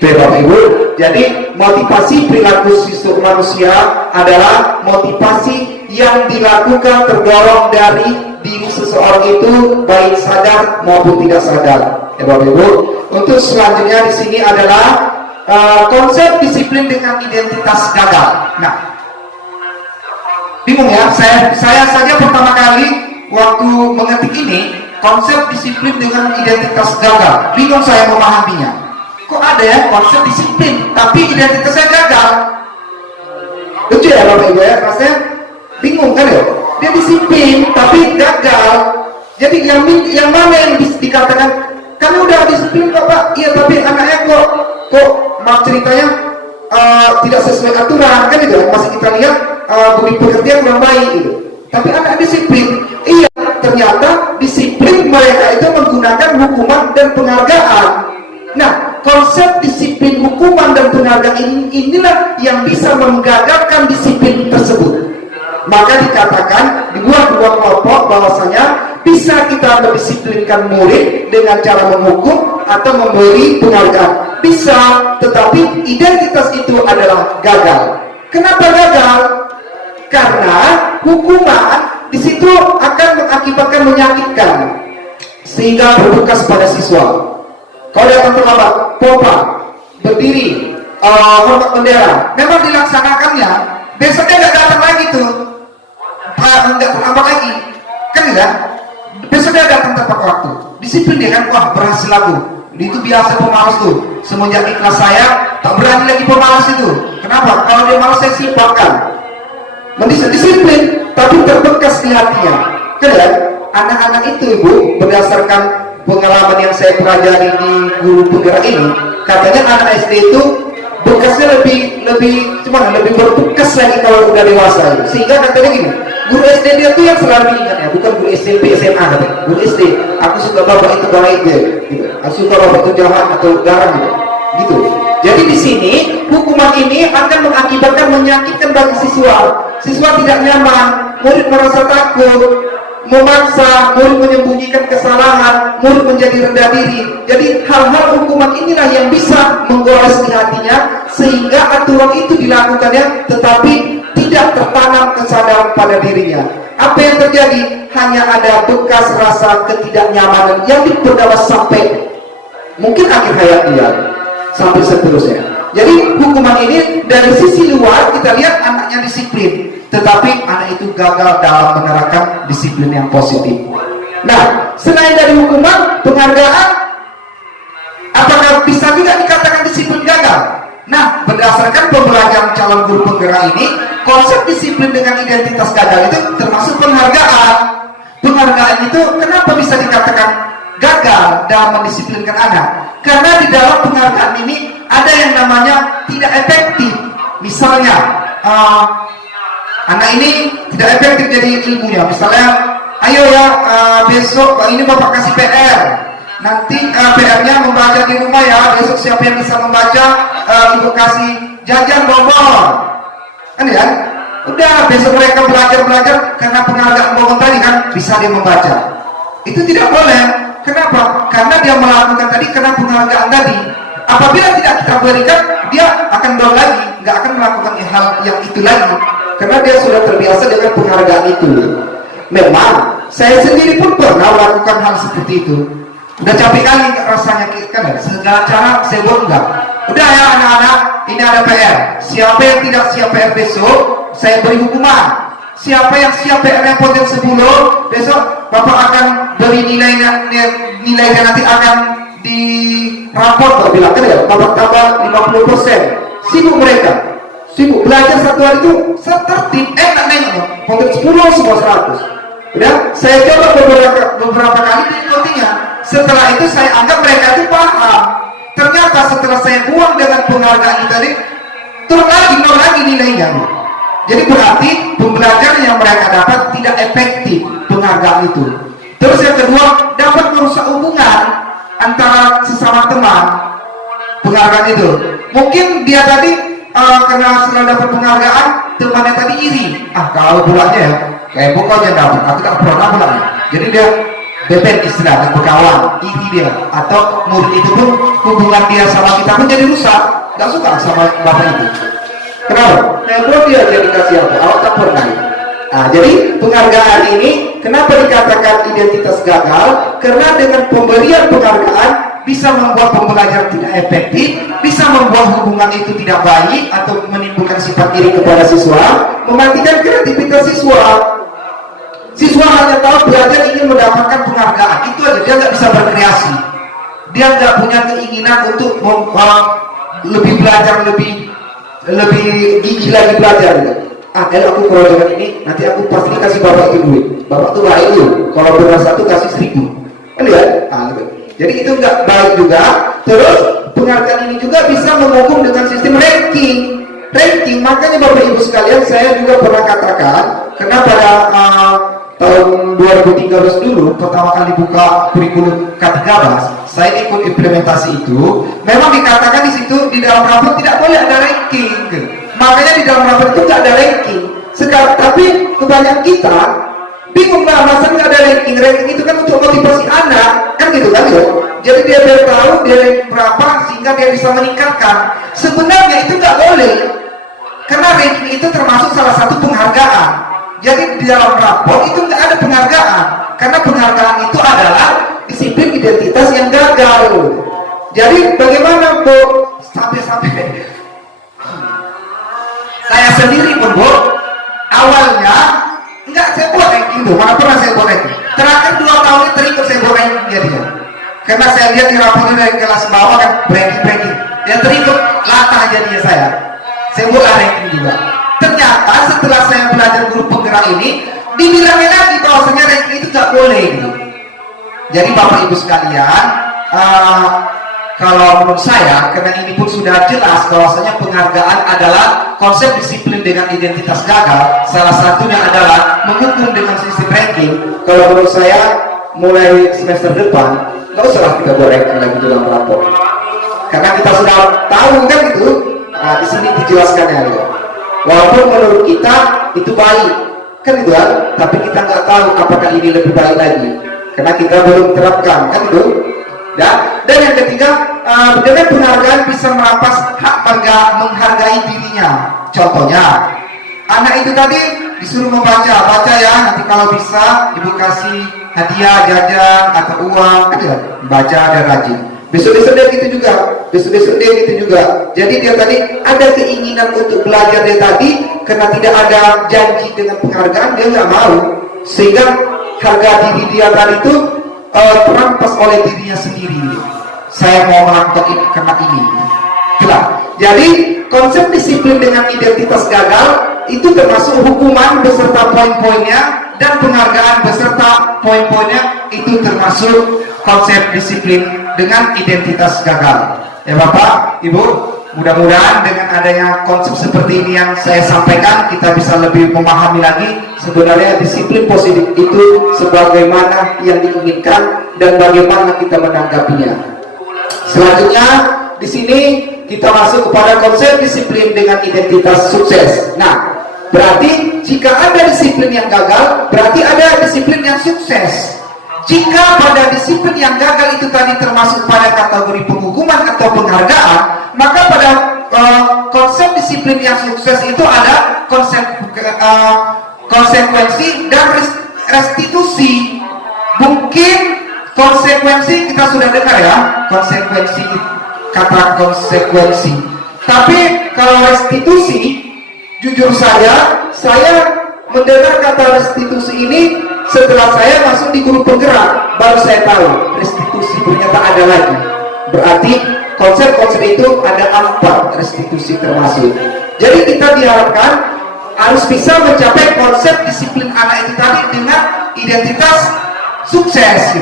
Bapak Ibu, jadi motivasi perilaku siswa manusia adalah motivasi yang dilakukan terdorong dari diri seseorang itu baik sadar maupun tidak sadar. Ya Bapak Ibu, untuk selanjutnya di sini adalah konsep disiplin dengan identitas gagal. Nah, bingung ya, saya saja pertama kali waktu mengetik ini konsep disiplin dengan identitas gagal, bingung saya memahaminya. Kok ada ya konsep disiplin tapi identitasnya gagal? Lucu ya Bapak Ibu ya, rasanya bingung kan ya? Dia disiplin tapi gagal. Jadi yang mana yang dikatakan kamu udah disiplin kok Pak? Iya, tapi anaknya kok maaf ceritanya tidak sesuai aturan, kan itu masih kita lihat budi pekertian kurang baik gitu. Tapi anak disiplin, iya, ternyata disiplin mereka itu menggunakan hukuman dan penghargaan. Nah, konsep disiplin hukuman dan penghargaan inilah yang bisa menggagalkan disiplin tersebut. Maka dikatakan dibuat dua kelompok bahwasanya bisa kita mendisiplinkan murid dengan cara menghukum atau memberi penghargaan. Bisa, tetapi identitas itu adalah gagal. Kenapa gagal? Karena hukuman di situ akan mengakibatkan menyakitkan sehingga berbekas pada siswa. Kalau datang terlambat, pompa, berdiri, hormat bendera, memang dilaksanakannya, besoknya nggak datang lagi tuh, nggak terlambat lagi, kan enggak? Besoknya datang tepat waktu, disiplin dia kan, wah berhasil aku. Itu biasa pemalas tuh, semenjak ikhlas saya tak berani lagi pemalas itu. Kenapa? Kalau dia malas saya simpulkan. Disiplin, tapi terbekas di hatinya. Kan ya? Anak-anak itu Ibu, berdasarkan pengalaman yang saya pelajari di guru penggerak ini, katanya anak SD itu bekasnya lebih berbekas lagi kalau udah dewasa. Sehingga katanya gini, guru SD dia tuh yang selalu ingat ya, bukan guru SMP SMA katanya. Guru SD, aku suka bapak itu baik deh, gitu. Aku suka bapak itu jahat atau garang gitu. Jadi di sini hukuman ini akan mengakibatkan menyakitkan bagi siswa. Siswa tidak nyaman, murid merasa takut. memaksa, murid menyembunyikan kesalahan, murid menjadi rendah diri. Jadi hal-hal hukuman inilah yang bisa menggores di hatinya, sehingga aturan itu dilakukannya tetapi tidak tertanam kesadaran pada dirinya. Apa yang terjadi? Hanya ada bekas rasa ketidaknyamanan yang diperdalam sampai mungkin akhir hayat dia, sampai seterusnya. Jadi hukuman ini dari sisi luar kita lihat anaknya disiplin, tetapi anak itu gagal dalam menerapkan disiplin yang positif. Nah, selain dari hukuman, penghargaan, apakah bisa juga dikatakan disiplin gagal? Nah, berdasarkan pembelajaran calon guru penggerak ini, konsep disiplin dengan identitas gagal itu termasuk penghargaan. Penghargaan itu kenapa bisa dikatakan gagal dalam mendisiplinkan anak? Karena di dalam penghargaan ini ada yang namanya tidak efektif. Misalnya, anak ini tidak efektif jadi ilmunya. Misalnya, ayo ya besok ini bapak kasih PR. Nanti PR-nya membaca di rumah ya. Besok siapa yang bisa membaca, ibu kasih jajan bobor. Kan ya? Udah besok mereka belajar karena penghargaan bobor tadi kan bisa dia membaca. Itu tidak boleh. Kenapa? Karena dia melakukan tadi karena penghargaan tadi. Apabila tidak kita berikan, dia akan down lagi, nggak akan melakukan hal yang itu lagi, karena dia sudah terbiasa dengan penghargaan itu. Memang saya sendiri pun pernah melakukan hal seperti itu. Udah capek kali rasanya kan, segala cara saya buat enggak. Udah ya anak-anak, ini ada PR. Siapa yang tidak siap PR besok, saya beri hukuman. Siapa yang siap PR-nya poten 10, besok bapak akan beri nilainya nanti akan di raport, bapak bilang kan ya, bapak tambah 50%. Sibuk mereka, sibuk belajar satu hari itu setertib, enak nengok, poten 10 semua 100. Udah, saya coba beberapa kali diikutinya. Setelah itu saya anggap mereka itu paham. Ternyata setelah saya buang dengan penghargaan tadi, turun lagi, nol lagi nilainya. Jadi berarti pembelajaran yang mereka dapat tidak efektif penghargaan itu. Terus yang kedua, dapat merusak hubungan antara sesama teman. Penghargaan itu, mungkin dia tadi karena setelah dapat penghargaan, temannya tadi iri. Kalau pulangnya ya, kayak pokoknya dapat, aku tak pernah pulang. Jadi dia bebek istilahnya, berkawan, iri dia. Atau murid itu pun hubungan dia sama kita pun jadi rusak. Gak suka sama bapak itu. Kenapa? Kalau dia jadi kasih apa? Awak tak pernah. Nah, jadi penghargaan ini kenapa dikatakan identitas gagal? Karena dengan pemberian penghargaan bisa membuat pembelajaran tidak efektif, bisa membuat hubungan itu tidak baik atau menimbulkan sifat iri kepada siswa, mematikan kreativitas siswa. Siswa hanya tahu belajar ingin mendapatkan penghargaan, itu aja, dia nggak bisa berkreasi. Dia nggak punya keinginan untuk lebih belajar, lebih gigi lagi belajar gitu. Kalau aku proyek ini, nanti aku pasti kasih bapak itu duit. Bapak tuh baik tuh, kalau benar satu kasih 1000. Kan lihat? Gitu. Jadi itu nggak baik juga. Terus penghargaan ini juga bisa menghubung dengan sistem ranking. Makanya bapak ibu sekalian, saya juga pernah katakan, karena pada tahun 2013 dulu pertama kali buka kurikulum K13, saya ikut implementasi itu. Memang dikatakan di situ di dalam rapor tidak boleh ada ranking. Makanya di dalam rapor itu nggak ada ranking. Sekarang tapi kebanyakan kita bingung lah, masa nggak ada ranking. Ranking itu kan untuk motivasi anak, kan gitu kan ya. Jadi dia biar tahu dia ranking berapa sehingga dia bisa meningkatkan. Sebenarnya itu nggak boleh, karena ranking itu termasuk salah satu penghargaan. Jadi di dalam rapor itu nggak ada penghargaan, karena penghargaan itu adalah disiplin identitas yang gagal. Jadi bagaimana Bu? Sampai saya sendiri pun Bu, awalnya nggak saya buat ranking tuh, mana pernah saya buat ranking. Terakhir 2 tahun ini terikut saya buat ranking dia. Karena saya lihat di rapor dari kelas bawah kan ranking, dia terikut latah jadinya saya. Saya buat ranking juga. Ternyata setelah saya belajar guru penggerak ini, dibilangnya lagi bahwasanya ranking itu nggak boleh gitu. Jadi bapak ibu sekalian, kalau menurut saya, karena ini pun sudah jelas bahwasanya penghargaan adalah konsep disiplin dengan identitas gagal. Salah satunya adalah menghukum dengan sistem ranking. Kalau menurut saya, mulai semester depan nggak usah kita buat ranking lagi dalam rapor, karena kita sudah tahu kan gitu. Di sini dijelaskannya gitu. Walaupun menurut kita itu baik, kan itu kan? Tapi kita nggak tahu apakah ini lebih baik lagi, karena kita belum terapkan, kan itu. Dan yang ketiga, dengan penghargaan bisa merampas hak menghargai dirinya. Contohnya, anak itu tadi disuruh baca ya, nanti kalau bisa ibu kasih hadiah, jajan atau uang, kan ya, baca dan rajin. Besok-besok dia gitu juga. Jadi dia tadi ada keinginan untuk belajar dia tadi, karena tidak ada janji dengan penghargaan, dia nggak mau, sehingga harga diri dia tadi itu terampas oleh dirinya sendiri. Saya mau melakukan ini karena ini. Itulah. Jadi konsep disiplin dengan identitas gagal itu termasuk hukuman beserta poin-poinnya, dan penghargaan beserta poin-poinnya itu termasuk konsep disiplin dengan identitas gagal. Ya Bapak, Ibu, mudah-mudahan dengan adanya konsep seperti ini yang saya sampaikan, kita bisa lebih memahami lagi sebenarnya disiplin positif itu sebagaimana yang diinginkan dan bagaimana kita menanggapinya. Selanjutnya di sini kita masuk kepada konsep disiplin dengan identitas sukses. Nah, berarti jika ada disiplin yang gagal, berarti ada disiplin yang sukses. Jika pada disiplin yang gagal itu tadi termasuk pada kategori penghukuman atau penghargaan, maka pada konsep disiplin yang sukses itu ada konsekuensi dan restitusi. Mungkin konsekuensi kita sudah dengar ya, kata konsekuensi. Tapi kalau restitusi, jujur saja, saya mendengar kata restitusi ini setelah saya masuk di guru penggerak, baru saya tahu restitusi ternyata ada lagi. Berarti konsep-konsep itu ada 4 restitusi termasuk. Jadi kita diharapkan harus bisa mencapai konsep disiplin anak itu tadi dengan identitas sukses.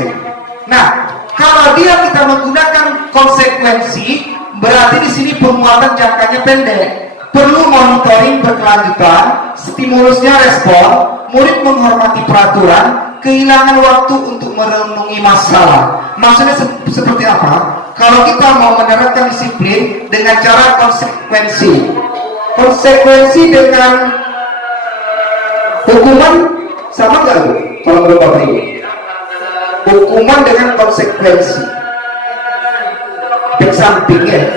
Nah, kalau dia kita menggunakan konsekuensi, berarti di sini penguatan jangkanya pendek. Perlu monitoring berkelanjutan, stimulusnya respon, murid menghormati peraturan, kehilangan waktu untuk merenungi masalah. Maksudnya seperti apa? Kalau kita mau menerapkan disiplin dengan cara konsekuensi dengan hukuman sama nggak tuh? Kalau menurut Bapak Ibu, hukuman dengan konsekuensi bersampingnya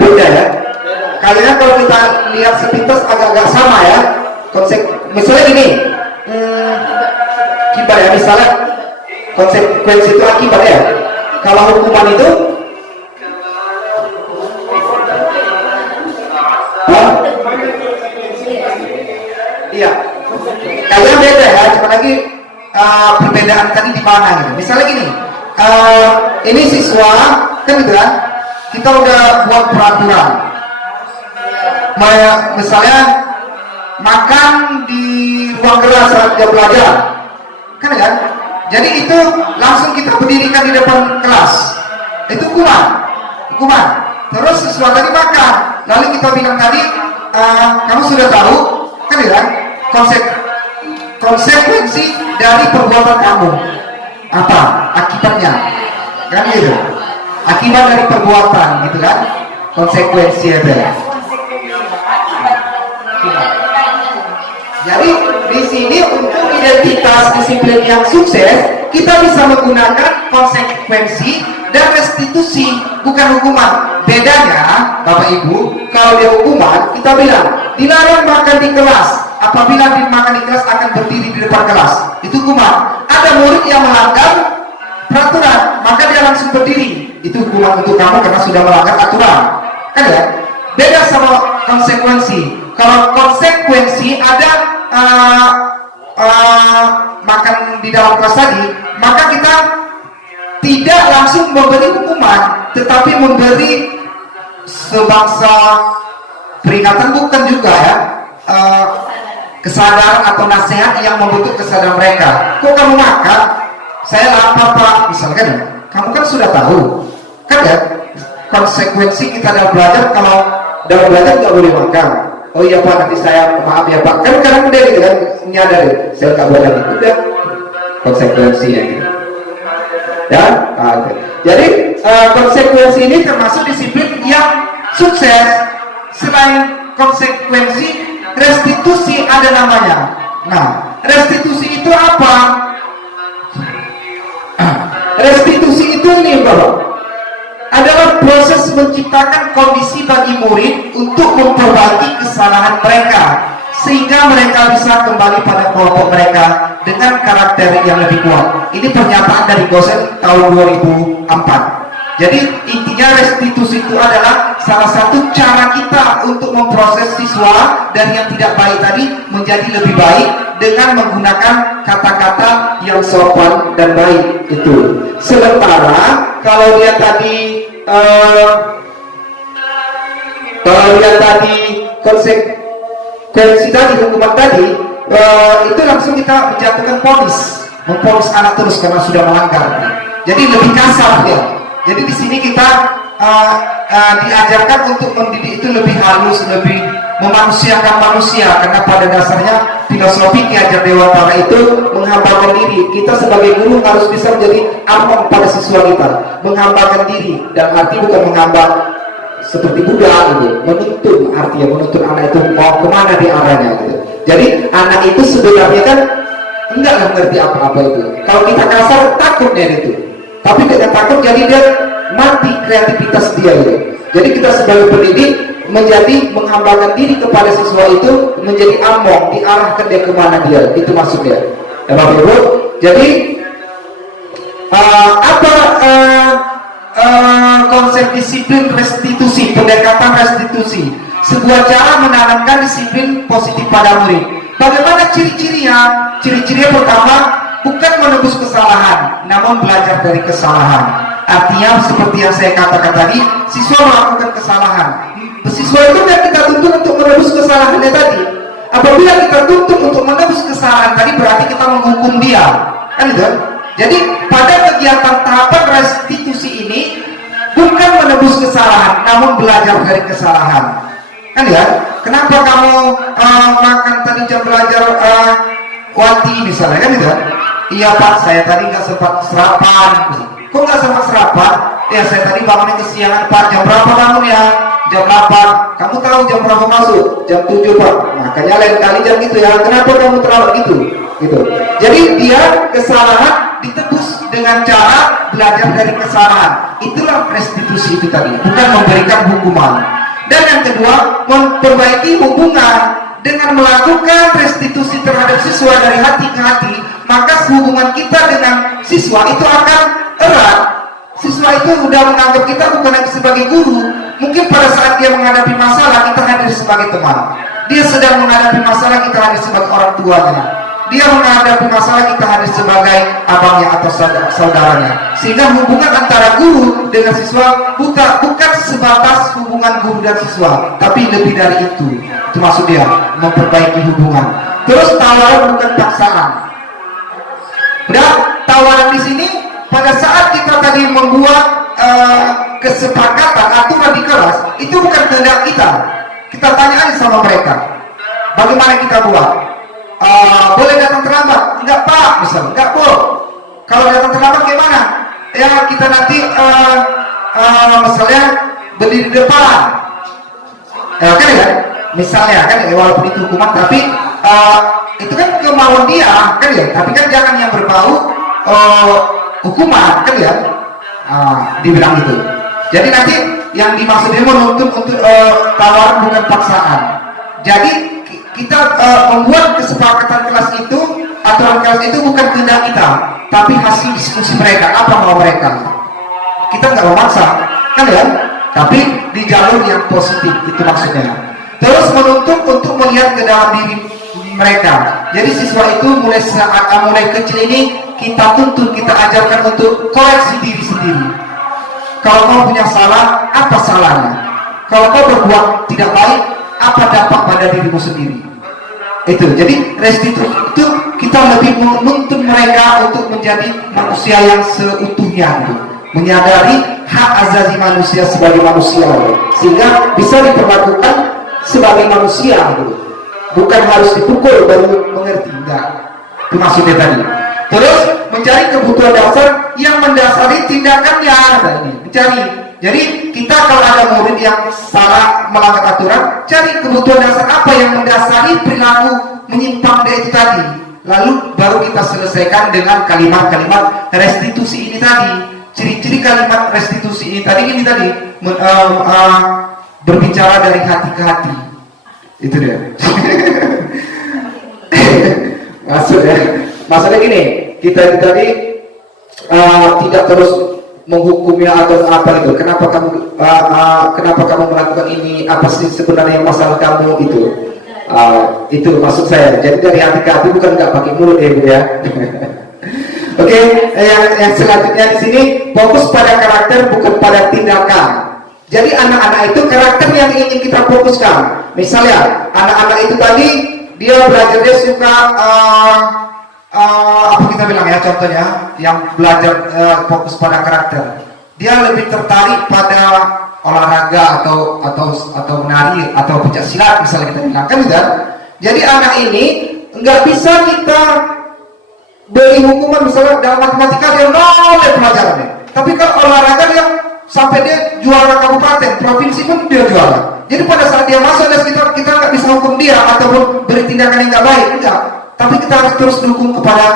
beda ya. Kayaknya kalau kita lihat sepintas agak-agak sama ya. Misalnya gini, akibat ya, misalnya konsekuensi itu akibat ya. Kalau hukuman itu iya, kayaknya beda ya. Cuma lagi perbedaan tadi di mana gitu. Misalnya gini, ini siswa kan gitu kan, kita udah buat peraturan. Misalnya makan di ruang kelas saat dia belajar, kan? Jadi itu langsung kita berdirikan di depan kelas, itu hukuman. Terus siswa tadi makan, lalu kita bilang tadi, kamu sudah tahu, kan? Konsekuensi dari perbuatan kamu apa? Akibatnya, kan gitu? Akibat dari perbuatan, gitu kan? Konsekuensi ada. Jadi di sini untuk identitas disiplin yang sukses, kita bisa menggunakan konsekuensi dan restitusi, bukan hukuman. Bedanya, Bapak Ibu, kalau dia hukuman, kita bilang dilarang makan di kelas. Apabila makan di kelas akan berdiri di depan kelas, itu hukuman. Ada murid yang melanggar peraturan, maka dia langsung berdiri. Itu hukuman untuk kamu karena sudah melanggar aturan, kan ya? Beda sama konsekuensi. Kalau konsekuensi ada makan di dalam kelas tadi, maka kita tidak langsung memberi hukuman, tetapi memberi sebangsa peringatan, bukan juga ya, kesadaran atau nasihat yang membentuk kesadaran mereka. Kok kamu makan? Saya lapar Pak, misalkan. Kamu kan sudah tahu, kan ya? Konsekuensi kita dalam belajar, kalau dalam belajar nggak boleh makan. Oh iya Pak, nanti saya maaf ya Pak. Kan kadang udah gitu kan, nyadar saya nggak boleh gitu, udah konsekuensinya gitu. Ya, jadi konsekuensi ini termasuk disiplin yang sukses. Selain konsekuensi, restitusi ada namanya. Nah, restitusi itu apa? Restitusi itu nih Bapak, adalah proses menciptakan kondisi bagi murid untuk memperbaiki kesalahan mereka sehingga mereka bisa kembali pada kelompok mereka dengan karakter yang lebih kuat. Ini pernyataan dari Gosen tahun 2004. Jadi intinya restitusi itu adalah salah satu cara kita untuk memproses siswa dari yang tidak baik tadi menjadi lebih baik dengan menggunakan kata-kata yang sopan dan baik itu. Sementara kalau dia tadi konsekuensi tadi, hukuman tadi, itu langsung kita menjatuhkan vonis, memvonis anak terus karena sudah melanggar. Jadi lebih kasar ya. Jadi di sini kita diajarkan untuk mendidik itu lebih halus, lebih memanusiakan manusia, karena pada dasarnya filosofi Ki Hajar Dewantara itu menghambakan diri. Kita sebagai guru harus bisa menjadi among pada siswa kita, menghambakan diri, dan arti bukan menghamba seperti Buddha gitu, menuntun, artinya menuntun anak itu mau kemana di arahnya gitu. Jadi anak itu sebenarnya kan enggak mengerti apa-apa itu. Kalau kita kasar takutnya itu. Tapi dengan takut jadi dia mati kreativitas dia gitu. Jadi kita sebagai pendidik menjadi menghambakan diri kepada siswa itu menjadi among, diarahkan dia kemana dia, itu maksudnya ya Bapak Ibu. Jadi konsep disiplin restitusi, pendekatan restitusi, sebuah cara menanamkan disiplin positif pada murid. Bagaimana ciri-cirinya? Ciri-cirinya pertama, bukan menebus kesalahan, namun belajar dari kesalahan. Artinya seperti yang saya katakan tadi, siswa melakukan kesalahan. Siswa itu kan kita tuntut untuk menebus kesalahannya tadi. Apabila kita tuntut untuk menebus kesalahan tadi, berarti kita menghukum dia, kan itu? Jadi pada kegiatan tahapan restitusi ini bukan menebus kesalahan, namun belajar dari kesalahan. Kan ya? Kenapa kamu makan tadi jam belajar Wati misalnya, kan itu? Iya Pak, saya tadi nggak sempat sarapan. Kok nggak sempat sarapan? Ya saya tadi bangunnya kesiangan Pak. Jam berapa bangun ya? Jam 8. Kamu tahu jam berapa masuk? Jam 7 Pak. Makanya lain kali jam gitu ya. Kenapa kamu terlambat gitu? Gitu. Jadi dia kesalahan ditebus dengan cara belajar dari kesalahan. Itulah restitusi itu tadi, bukan memberikan hukuman. Dan yang kedua, memperbaiki hubungan. Dengan melakukan restitusi terhadap siswa dari hati ke hati, maka hubungan kita dengan siswa itu akan erat. Siswa itu sudah menganggap kita bukan lagi sebagai guru. Mungkin pada saat dia menghadapi masalah, kita hadir sebagai teman. Dia sedang menghadapi masalah, kita hadir sebagai orang tuanya. Dia menghadapi masalah, kita hadir sebagai abangnya atau saudaranya. Sehingga hubungan antara guru dengan siswa bukan sebatas hubungan guru dan siswa, tapi lebih dari itu. Itu maksud dia, memperbaiki hubungan. Terus tawaran bukan paksaan. Udah, tawaran di sini pada saat kita tadi membuat kesepakatan aturan di kelas, itu bukan kehendak kita. Kita tanya aja sama mereka, bagaimana kita buat? Boleh datang terlambat? Enggak Pak, misalnya. Enggak Bu. Kalau datang terlambat gimana? Ya kita nanti misalnya berdiri di depan. Ya kan ya? Misalnya kan ya, walaupun itu hukuman, tapi itu kan kemauan dia kan ya. Tapi kan jangan yang berbau hukuman kan ya. Dibilang itu. Jadi nanti yang dimaksudnya menuntut untuk tawaran bukan paksaan. Jadi kita membuat kesepakatan kelas itu, aturan kelas itu bukan kehendak kita, tapi hasil diskusi mereka, apa mau mereka. Kita nggak memaksa, kan ya? Tapi di jalur yang positif, itu maksudnya. Terus menuntut untuk melihat ke dalam diri mereka. Jadi siswa itu mulai kecil ini kita tuntut, kita ajarkan untuk koreksi diri sendiri. Kalau kau punya salah, apa salahnya? Kalau kau berbuat tidak baik, apa dampak pada dirimu sendiri? Itu. Jadi restitusi itu kita lebih menuntun mereka untuk menjadi manusia yang seutuhnya, gitu. Menyadari hak asasi manusia sebagai manusia, gitu. Sehingga bisa diperlakukan sebagai manusia, gitu. Bukan harus dipukul baru mengerti, enggak. Itu maksudnya tadi. Terus mencari kebutuhan dasar yang mendasari tindakannya, mencari. Jadi kita kalau ada murid yang salah melanggar aturan, cari kebutuhan dasar apa yang mendasari perilaku menyimpang dari itu tadi. Lalu baru kita selesaikan dengan kalimat-kalimat restitusi ini tadi. Ciri-ciri kalimat restitusi ini tadi berbicara dari hati ke hati. Itu dia. Maksudnya gini, kita tadi tidak terus menghukumnya atau apa itu. Kenapa kamu melakukan ini? Apa sih sebenarnya masalah kamu itu? Itu maksud saya. Jadi dari hati ke hati, bukan nggak pakai mulut ya, Bu ya. Oke, yang selanjutnya di sini fokus pada karakter bukan pada tindakan. Jadi anak-anak itu karakter yang ingin kita fokuskan. Misalnya anak-anak itu tadi dia belajar, dia suka apa kita bilang ya, contohnya yang belajar fokus pada karakter. Dia lebih tertarik pada olahraga atau menari atau pencak silat misalnya kita bilang kan gitu. Jadi anak ini nggak bisa kita beri hukuman misalnya dalam matematika dia nol pelajarannya. Tapi kalau olahraga dia sampai dia juara kabupaten, provinsi pun dia juara. Jadi pada saat dia masuk kita nggak bisa hukum dia ataupun beri tindakan yang nggak baik, enggak. Tapi kita harus terus dukung kepada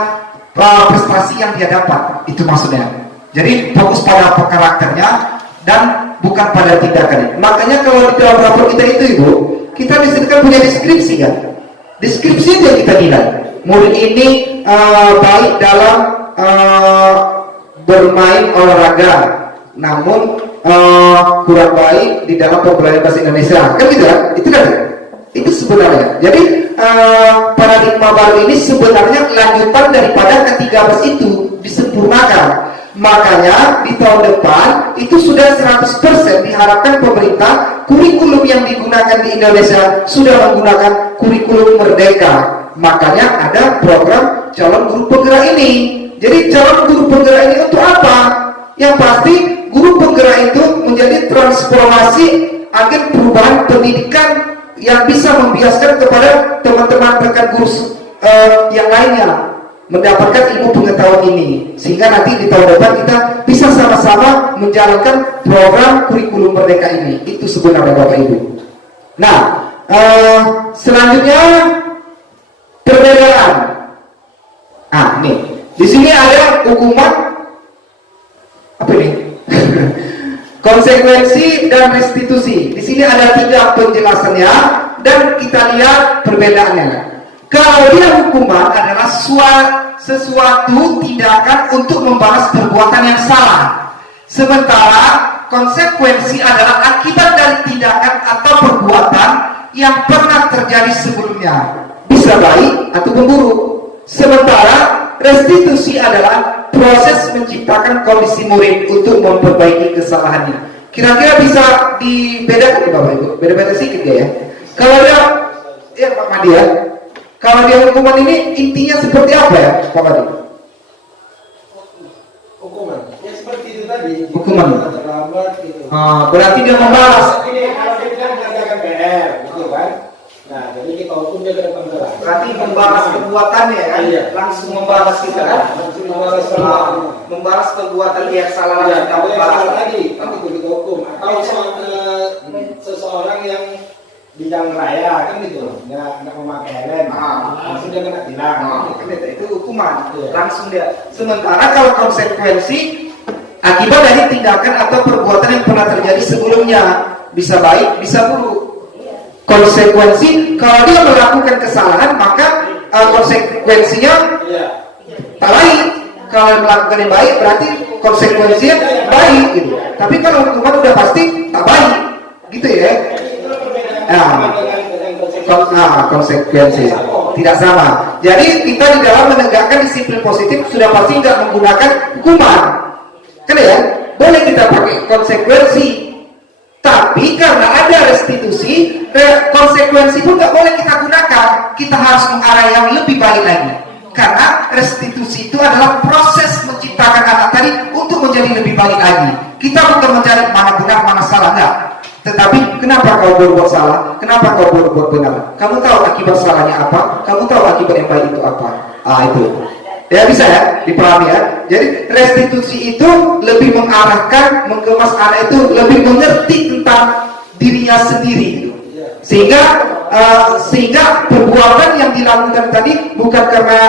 prestasi yang dia dapat. Itu maksudnya. Jadi fokus pada karakternya dan bukan pada tindakannya. Makanya kalau di dalam rapor kita itu Ibu, kita di sini kan punya deskripsi kan. Deskripsi itu yang kita nilai. Murid ini baik dalam bermain olahraga, namun kurang baik di dalam pembelajaran bahasa Indonesia. Kan gitu kan? Itu kan? Itu sebenarnya. Jadi paradigma baru ini sebenarnya lanjutan daripada ke-13 itu disempurnakan. Makanya di tahun depan itu sudah 100% diharapkan pemerintah kurikulum yang digunakan di Indonesia sudah menggunakan kurikulum merdeka. Makanya ada program calon guru penggerak ini. Jadi calon guru penggerak ini untuk apa? Yang pasti guru penggerak itu menjadi transformasi agen perubahan pendidikan yang bisa membiaskan kepada teman-teman rekan guru yang lainnya mendapatkan ilmu pengetahuan ini, sehingga nanti di tahun depan kita bisa sama-sama menjalankan program kurikulum merdeka ini. Itu sebenarnya Bapak Ibu. Nah, selanjutnya perbedaan. Nih di sini ada hukuman apa ini? Konsekuensi dan restitusi. Di sini ada 3 penjelasannya dan kita lihat perbedaannya. Kalau dia hukuman adalah sesuatu tindakan untuk membalas perbuatan yang salah. Sementara konsekuensi adalah akibat dari tindakan atau perbuatan yang pernah terjadi sebelumnya, bisa baik ataupun buruk. Sementara restitusi adalah proses menciptakan kondisi murid untuk memperbaiki kesalahannya. Kira-kira bisa dibedakan nih Bapak Ibu? Beda-beda sedikit ya. Kalau dia, ya Pak Madi ya, kalau dia hukuman ini intinya seperti apa ya Pak Madi? Hukuman, ya seperti itu tadi. Hukuman. Terlambat gitu. Berarti dia membalas. Ini kalau dia bilang mengerjakan PR, gitu kan? Nah, jadi kita hukum dia ke depan kelas. Berarti membalas perbuatannya kan? Iya. Langsung membalas kita kan? Langsung membalas perbuatan. Membalas perbuatan yang salah Ya, langsung kita kalau membalas. tadi, kan itu kita hukum. Atau seseorang yang di jalan raya kan gitu, nggak memakai helm, langsung dia kena tilang. Itu hukuman, Iya. langsung dia. Sementara kalau konsekuensi akibat dari tindakan atau perbuatan yang pernah terjadi sebelumnya, bisa baik, bisa buruk. Konsekuensi kalau dia melakukan kesalahan maka konsekuensinya Iya. tak baik. Kalau melakukan yang baik berarti konsekuensinya baik gitu. Tapi kalau hukuman udah pasti tak baik, gitu ya. Konsekuensi tidak sama. Jadi kita di dalam menegakkan disiplin positif sudah pasti nggak menggunakan hukuman, kan ya? Boleh kita pakai konsekuensi, tapi karena ada restitusi, konsekuensi pun nggak boleh kita gunakan. Kita harus mengarah yang lebih baik lagi. Karena restitusi itu adalah proses menciptakan anak tadi untuk menjadi lebih baik lagi. Kita bukan mencari mana benar mana salah, enggak. Tetapi kenapa kau berbuat salah? Kenapa kau berbuat benar? Kamu tahu akibat salahnya apa? Kamu tahu akibat yang baik itu apa? Itu. Ya bisa ya, dipahami ya. Jadi restitusi itu lebih mengarahkan, mengemas anak itu lebih mengerti tentang dirinya sendiri. Sehingga Sehingga perbuatan yang dilakukan tadi bukan karena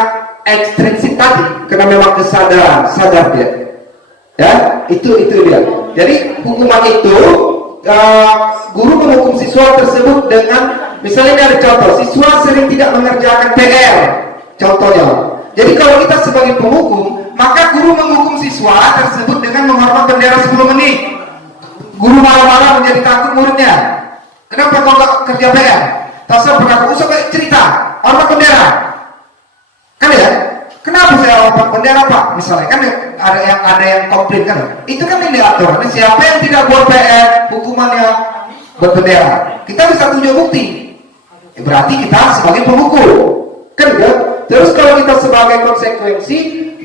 ekstrinsik tadi, karena memang kesadaran, sadar dia. Ya, itu dia. Jadi hukuman itu guru menghukum siswa tersebut dengan, misalnya ini ada contoh, siswa sering tidak mengerjakan PR, contohnya. Jadi kalau kita sebagai penghukum, maka guru menghukum siswa tersebut dengan menghormat bendera 10 menit. Guru marah-marah menjadi takut muridnya. Kenapa kau nggak kerja PR? Tasawuf pernah usah cerita, hormat bendera. Kan ya? Kenapa saya hormat bendera Pak? Misalnya kan ada yang komplain kan? Itu kan ini aturan. Siapa yang tidak buat PR, hukumannya buat bendera. Kita bisa tunjuk bukti. Berarti kita sebagai penghukum, kan ya? Terus kalau kita sebagai konsekuensi,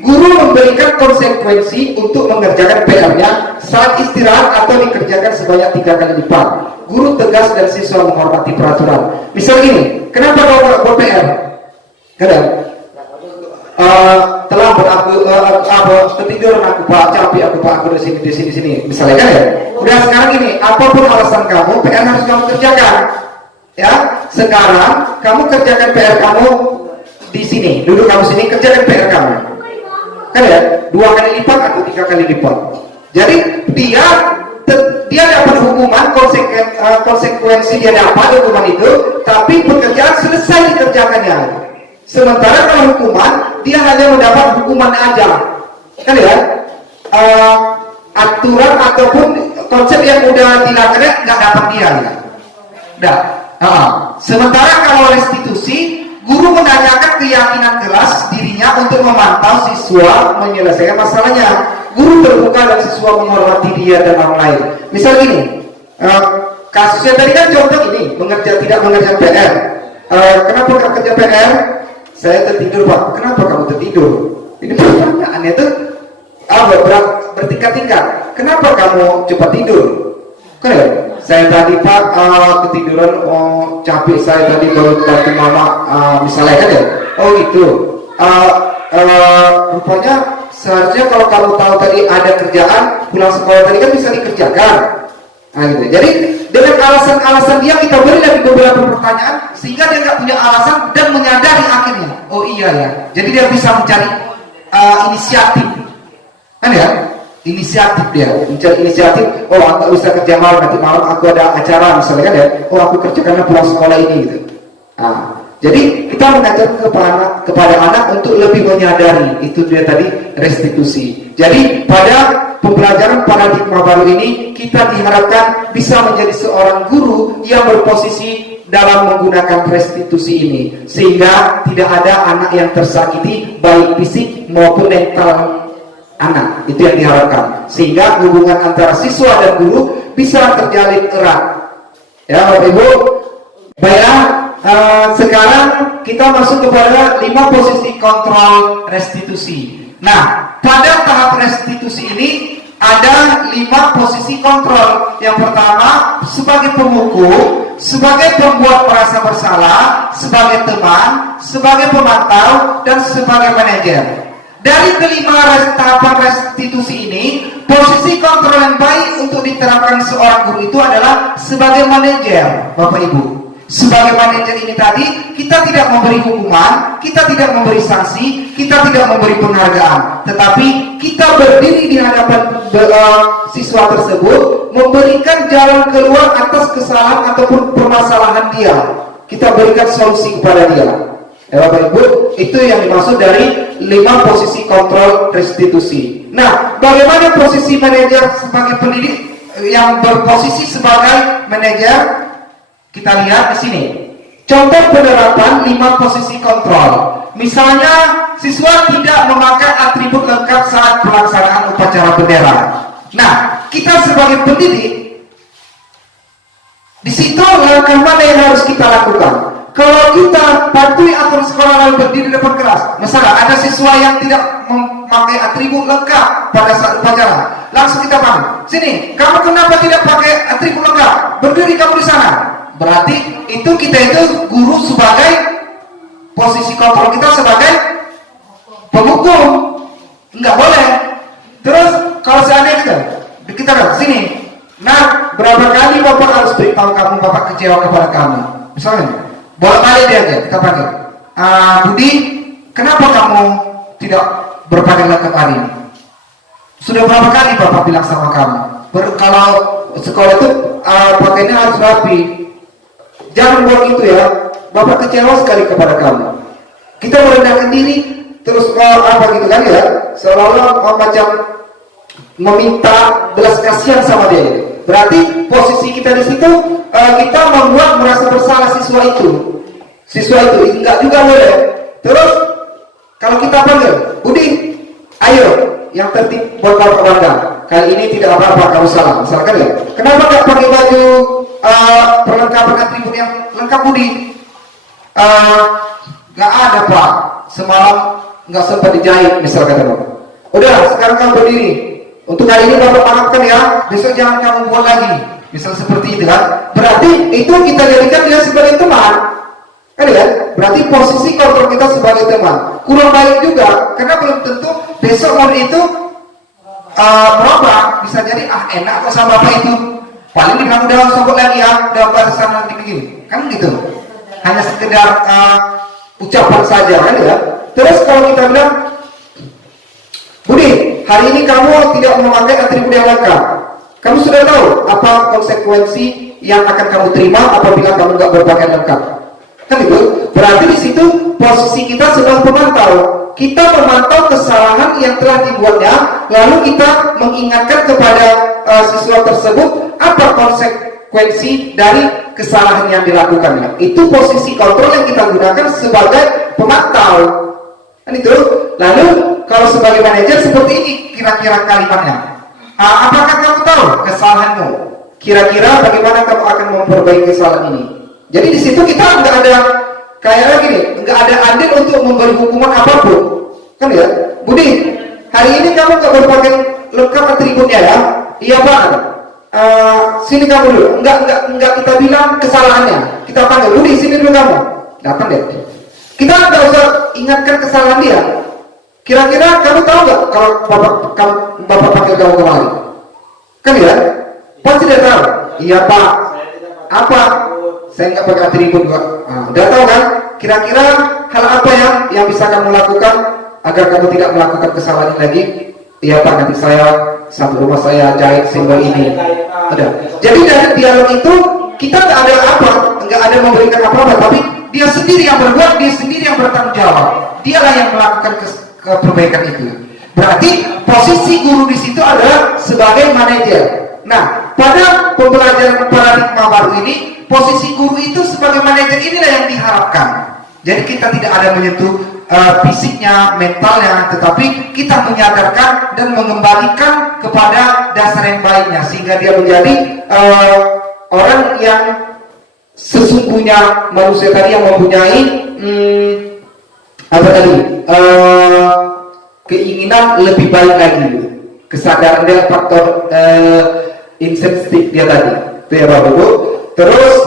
guru memberikan konsekuensi untuk mengerjakan PR-nya saat istirahat atau dikerjakan sebanyak 3 kali lipat. Guru tegas dan siswa menghormati peraturan. Misal gini, kenapa kau nggak buat PR? Kadang terlambat aku ketiduran aku Pak, capek aku Pak, aku di sini. Misalnya kan ya. Udah sekarang ini, apapun alasan kamu, PR harus kamu kerjakan. Ya, sekarang kamu kerjakan PR kamu di sini, duduk kamu sini, kerjakan PR kamu. Kan ya, 2 kali lipat atau 3 kali lipat. Jadi dia dapat hukuman, konsekuensi dia dapat hukuman itu, tapi pekerjaan selesai dikerjakannya. Sementara kalau hukuman, dia hanya mendapat hukuman aja, kan ya? Aturan ataupun konsep yang udah dilakukan nggak dapat dia, ya. Sementara kalau restitusi, guru menanyakan keyakinan keras dirinya untuk memantau siswa menyelesaikan masalahnya. Guru terbuka dan siswa menghormati dia dan orang lain. Misal gini, kasusnya tadi kan contoh ini, tidak mengerjakan PR. Kenapa nggak kerja PR? Saya tertidur Pak. Kenapa kamu tertidur? Ini pertanyaannya tuh bertingkat-tingkat. Kenapa kamu cepat tidur? Kan ya? Saya tadi Pak ketiduran, capek saya tadi baru bantu mama, misalnya kan ya? Oh gitu. Rupanya seharusnya kalau kamu tahu tadi ada kerjaan pulang sekolah tadi kan bisa dikerjakan. Nah, gitu. Jadi dengan alasan-alasan dia kita beri lagi beberapa pertanyaan sehingga dia nggak punya alasan dan menyadari akhirnya. Oh iya ya. Jadi dia bisa mencari inisiatif, kan ya? Inisiatif dia mencari inisiatif. Oh aku nggak bisa kerja malam, nanti malam aku ada acara misalnya kan ya. Oh aku kerja karena pulang sekolah ini gitu. Nah, jadi kita mengajarkan kepada anak untuk lebih menyadari, itu dia tadi restitusi. Jadi pada pembelajaran paradigma baru ini kita diharapkan bisa menjadi seorang guru yang berposisi dalam menggunakan restitusi ini, sehingga tidak ada anak yang tersakiti baik fisik maupun mental anak. Itu yang diharapkan, sehingga hubungan antara siswa dan guru bisa terjalin erat. Ya Bapak Ibu, baiklah. Sekarang kita masuk kepada 5 posisi kontrol restitusi. Nah, pada tahap restitusi ini ada 5 posisi kontrol. Yang pertama, sebagai penghukum, sebagai pembuat merasa bersalah, sebagai teman, sebagai pemantau, dan sebagai manajer. Dari kelima tahapan restitusi ini, posisi kontrol yang baik untuk diterapkan seorang guru itu adalah sebagai manajer, Bapak Ibu. Sebagai manajer ini tadi, kita tidak memberi hukuman, kita tidak memberi sanksi, kita tidak memberi penghargaan, tetapi kita berdiri di hadapan siswa tersebut, memberikan jalan keluar atas kesalahan ataupun permasalahan dia. Kita berikan solusi kepada dia. Ya Bapak Ibu, itu yang dimaksud dari 5 posisi kontrol restitusi. Nah, bagaimana posisi manajer sebagai pendidik yang berposisi sebagai manajer? Kita lihat di sini. Contoh penerapan 5 posisi kontrol. Misalnya, siswa tidak memakai atribut lengkap saat pelaksanaan upacara bendera. Nah, kita sebagai pendidik, di situ langkah mana yang harus kita lakukan? Kalau kita patuhi aturan sekolah lalu berdiri depan kelas, misalnya ada siswa yang tidak memakai atribut lengkap pada saat upacara, langsung kita panggil, sini, kamu kenapa tidak pakai atribut lengkap? Berdiri kamu di sana. Berarti kita itu guru sebagai posisi kontrol kita sebagai penghukum, nggak boleh. Terus kalau seandainya kita lihat sini, nah berapa kali bapak harus beritahu kamu bapak kecewa kepada kamu, misalnya. bolak-balik dia aja kita panggil. Budi, kenapa kamu tidak berpakaian lengkap hari ini? Sudah berapa kali Bapak bilang sama kamu, kalau sekolah itu pakaiannya harus rapi. Jangan buat itu ya. Bapak kecewa sekali kepada kamu. Kita merendahkan diri terus apa gitu kan ya, seolah-olah macam meminta belas kasihan sama dia. Berarti posisi kita di situ kita membuat merasa bersalah siswa itu enggak juga boleh. Terus kalau kita panggil, Budi, ayo yang tertib buat Bapak bangga. Kali ini tidak apa-apa kamu salah, misalkan ya. Kenapa nggak pakai baju perlengkapan atribut yang lengkap, Budi? Nggak ada Pak, semalam nggak sempat dijahit, misalkan Bapak. Udah, sekarang kamu berdiri. Untuk kali ini Bapak maafkan ya, besok jangan kamu buat lagi. Misal seperti itu kan. Berarti itu kita jadikan dia sebagai teman. Kan ya? Berarti posisi kontrol kita sebagai teman. Kurang baik juga, karena belum tentu besok murid itu berubah. Bisa jadi enak kok sama Bapak itu. Paling kamu udah sobok lagi ya, udah batasan nanti begini. Kan gitu. Hanya sekedar ucapan saja kan ya. Terus kalau kita bilang, Budi, hari ini kamu tidak memakai atribut yang lengkap. Kamu sudah tahu apa konsekuensi yang akan kamu terima apabila kamu nggak berpakaian lengkap. Kan itu. Berarti di situ posisi kita sedang pemantau. Kita memantau kesalahan yang telah dibuatnya, lalu kita mengingatkan kepada siswa tersebut apa konsekuensi dari kesalahan yang dilakukannya. Itu posisi kontrol yang kita gunakan sebagai pemantau. Kan itu. Lalu kalau sebagai manajer seperti ini kira-kira kalimatnya. Apakah kamu tahu kesalahanmu? Kira-kira bagaimana kamu akan memperbaiki kesalahan ini? Jadi di situ kita nggak ada kayak gini, nggak ada andil untuk memberi hukuman apapun, kan ya? Budi, hari ini kamu nggak berpakaian lengkap atributnya ya? Iya Pak. Sini kamu dulu. Nggak kita bilang kesalahannya. Kita panggil, Budi sini dulu kamu. Datang deh. Kita nggak usah ingatkan kesalahan dia. Kira-kira kamu tahu nggak kalau bapak pakai kamu kemarin? Kan ya? Pasti dia tahu. Iya Pak. Apa? Saya nggak pakai atribut juga. Udah tahu kan? Kira-kira hal apa yang bisa kamu lakukan agar kamu tidak melakukan kesalahan lagi? Iya Pak, nanti saya sampai rumah saya jahit simbol ini. Ada. Jadi dari dialog itu kita nggak ada nggak ada memberikan apa-apa, tapi dia sendiri yang berbuat, dia sendiri yang bertanggung jawab. Dialah yang melakukan perbaikan itu. Berarti posisi guru di situ adalah sebagai manajer. Nah, pada pembelajaran paradigma baru ini, posisi guru itu sebagai manajer inilah yang diharapkan. Jadi kita tidak ada menyentuh fisiknya, mentalnya, tetapi kita menyadarkan dan mengembalikan kepada dasar yang baiknya sehingga dia menjadi orang yang sesungguhnya manusia tadi yang mempunyai keinginan lebih baik lagi, kesadaran dia faktor insensitif dia tadi, itu ya Bapak Ibu. Terus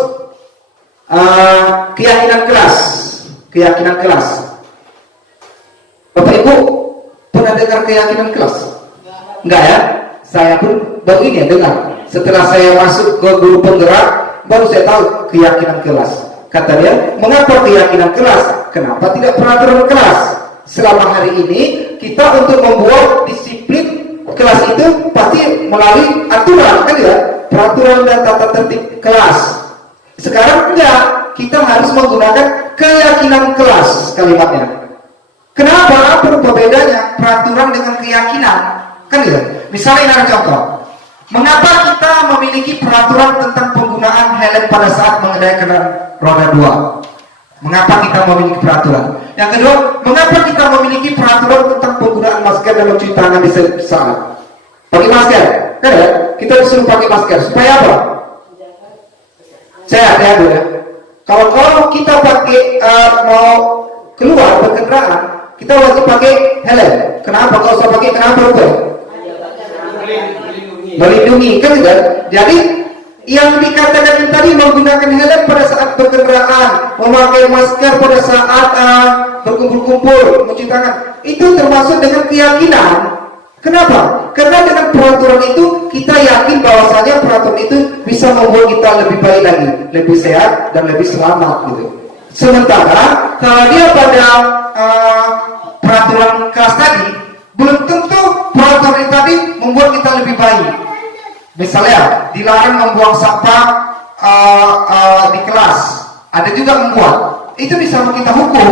keyakinan kelas. Bapak Ibu pernah dengar keyakinan kelas? Enggak ya? Saya pun baru ini ya dengar. Setelah saya masuk ke guru penggerak, baru saya tahu keyakinan kelas. Kata dia, mengapa keyakinan kelas? Kenapa tidak peraturan kelas? Selama hari ini kita untuk membuat disiplin kelas itu pasti melalui aturan, kan ya? Peraturan dan tata tertib kelas. Sekarang enggak, kita harus menggunakan keyakinan kelas kalimatnya. Kenapa? Apa bedanya peraturan dengan keyakinan? Kan ya? Misalnya ini contoh. Mengapa kita memiliki peraturan tentang penggunaan helm pada saat mengendarai kendaraan roda 2? Mengapa kita memiliki peraturan? Yang kedua, mengapa kita memiliki peraturan tentang penggunaan masker dan mencuci tangan di saat pakai masker? Kan ya? Kita disuruh pakai masker supaya apa? Sehat ya, Bu ya. Kalau kita pakai mau keluar berkendaraan, kita wajib pakai helm. Kenapa? Kalau usah pakai kenapa, Bu? Melindungi, kan tidak? Jadi yang dikatakan tadi menggunakan helm pada saat berkendaraan, memakai masker pada saat berkumpul-kumpul, mencuci tangan, itu termasuk dengan keyakinan. Kenapa? Karena dengan peraturan itu kita yakin bahwasanya peraturan itu bisa membuat kita lebih baik lagi, lebih sehat dan lebih selamat gitu. Sementara kalau dia pada peraturan kelas tadi, belum tentu peraturan tadi membuat kita lebih baik. Misalnya dilarang membuang sampah di kelas, ada juga membuat, itu bisa kita hukum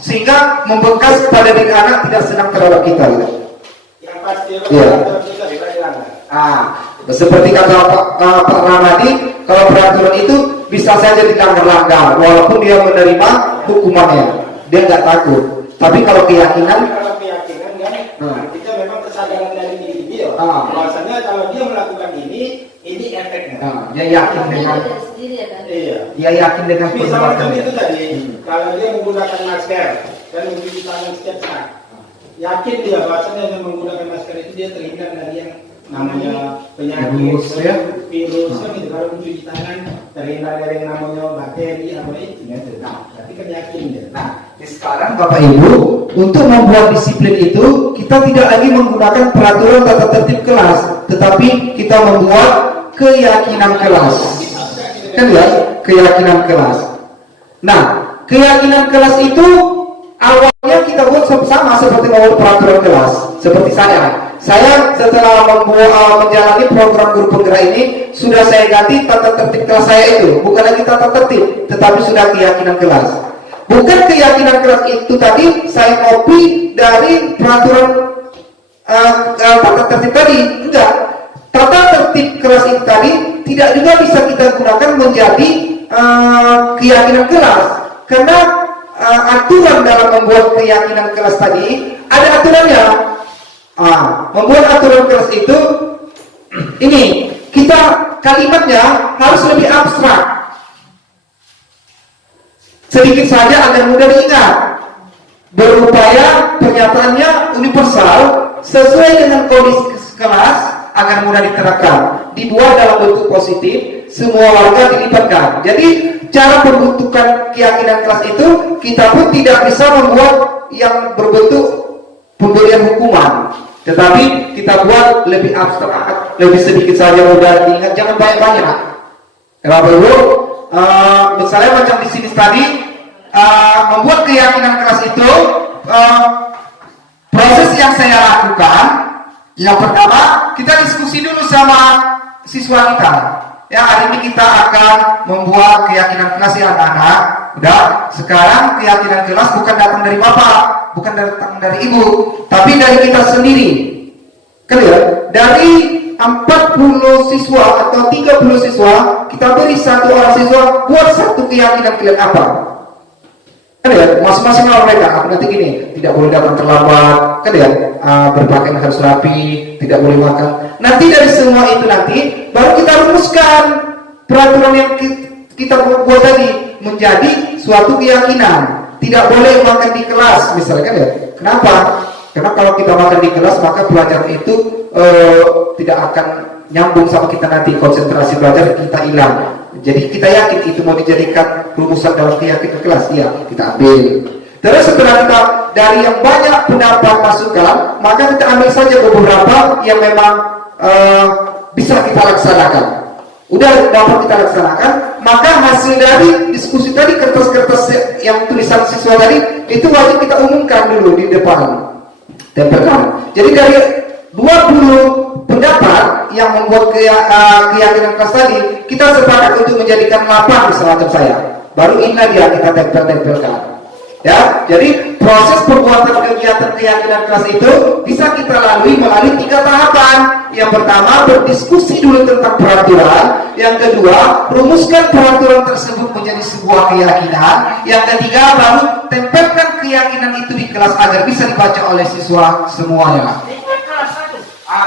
sehingga membekas pada diri anak tidak senang terhadap kita. Yang pasti Iya. kita dilanggar. Seperti kata Pak Ramadi, kalau peraturan itu bisa saja dilanggar-langgar, walaupun dia menerima hukumannya, dia nggak takut. Tapi kalau keyakinan, Kalau keyakinan kan, kita memang kesadaran dari diri dia. Bahwasanya kalau dia melakukan ini efeknya. dia yakin dengan, Iya. dia yakin dengan Misalnya perbuatannya. itu tadi, kalau dia menggunakan masker dan mencuci tangan setiap saat, yakin dia bahwasanya dengan menggunakan masker itu dia terhindar dari yang namanya penyakit, Virus, ya. virus kan gitu. Kalau mencuci tangan terhindar dari yang namanya bakteri apa itu. Berarti kan yakin dia. Sekarang Bapak Ibu, untuk membuat disiplin itu kita tidak lagi menggunakan peraturan tata tertib kelas, tetapi kita membuat keyakinan kelas. Kan ya, keyakinan kelas. Nah, keyakinan kelas itu awalnya kita buat sama seperti membuat peraturan kelas. Seperti saya setelah menjalani program guru penggerak ini, sudah saya ganti tata tertib kelas saya itu, bukan lagi tata tertib, tetapi sudah keyakinan kelas. Bukan keyakinan kelas itu tadi saya copy dari peraturan tata tertib tadi, enggak. Tata tertib kelas itu tadi tidak juga bisa kita gunakan menjadi keyakinan kelas, karena aturan dalam membuat keyakinan kelas tadi ada aturannya. Membuat aturan kelas itu ini kita kalimatnya harus lebih abstrak, sedikit saja agar mudah diingat, berupaya pernyataannya universal sesuai dengan kondisi kelas agar mudah diterapkan, dibuat dalam bentuk positif, semua warga dilibatkan. Jadi cara pembentukan keyakinan kelas itu kita pun tidak bisa membuat yang berbentuk pemberian hukuman, tetapi kita buat lebih abstrak, lebih sedikit saja mudah diingat, jangan banyak-banyak. Kenapa Ibu? Misalnya macam di sini tadi, membuat keyakinan kelas itu, proses yang saya lakukan, yang pertama kita diskusi dulu sama siswa kita. Ya, hari ini kita akan membuat keyakinan kelas ya anak-anak. Udah, sekarang keyakinan kelas bukan datang dari bapak, bukan datang dari ibu, tapi dari kita sendiri. Kan ya? Dari 40 siswa atau 30 siswa, kita beri satu orang siswa buat satu keyakinan kalian apa? Kan ya, masing-masing orang mereka. Nanti gini, tidak boleh datang terlambat, kan ya, berpakaian harus rapi, tidak boleh makan. Nanti dari semua itu nanti baru kita rumuskan peraturan yang kita buat tadi menjadi suatu keyakinan. Tidak boleh makan di kelas, misalnya, kan ya. Kenapa? Karena kalau kita makan di kelas maka pelajaran itu tidak akan nyambung sama kita nanti, konsentrasi belajar kita hilang. Jadi kita yakin itu mau dijadikan rumusan dalam keyakinan kelas, ya kita ambil. Terus setelah kita dari yang banyak pendapat masukan, maka kita ambil saja beberapa yang memang bisa kita laksanakan. Udah dapat kita laksanakan, maka hasil dari diskusi tadi, kertas-kertas yang tulisan siswa tadi itu wajib kita umumkan dulu di depan. Tempelkan. Jadi dari 20 pendapat yang membuat keyakinan kelas tadi, kita sepakat untuk menjadikan 8 semacam saya. Baru ini dia kita tempelkan. Ya, jadi proses perbuatan kegiatan keyakinan kelas itu bisa kita lalui melalui 3 tahapan. Yang pertama, berdiskusi dulu tentang peraturan. Yang kedua, rumuskan peraturan tersebut menjadi sebuah keyakinan. Yang ketiga, baru tempelkan keyakinan itu di kelas agar bisa dibaca oleh siswa semuanya.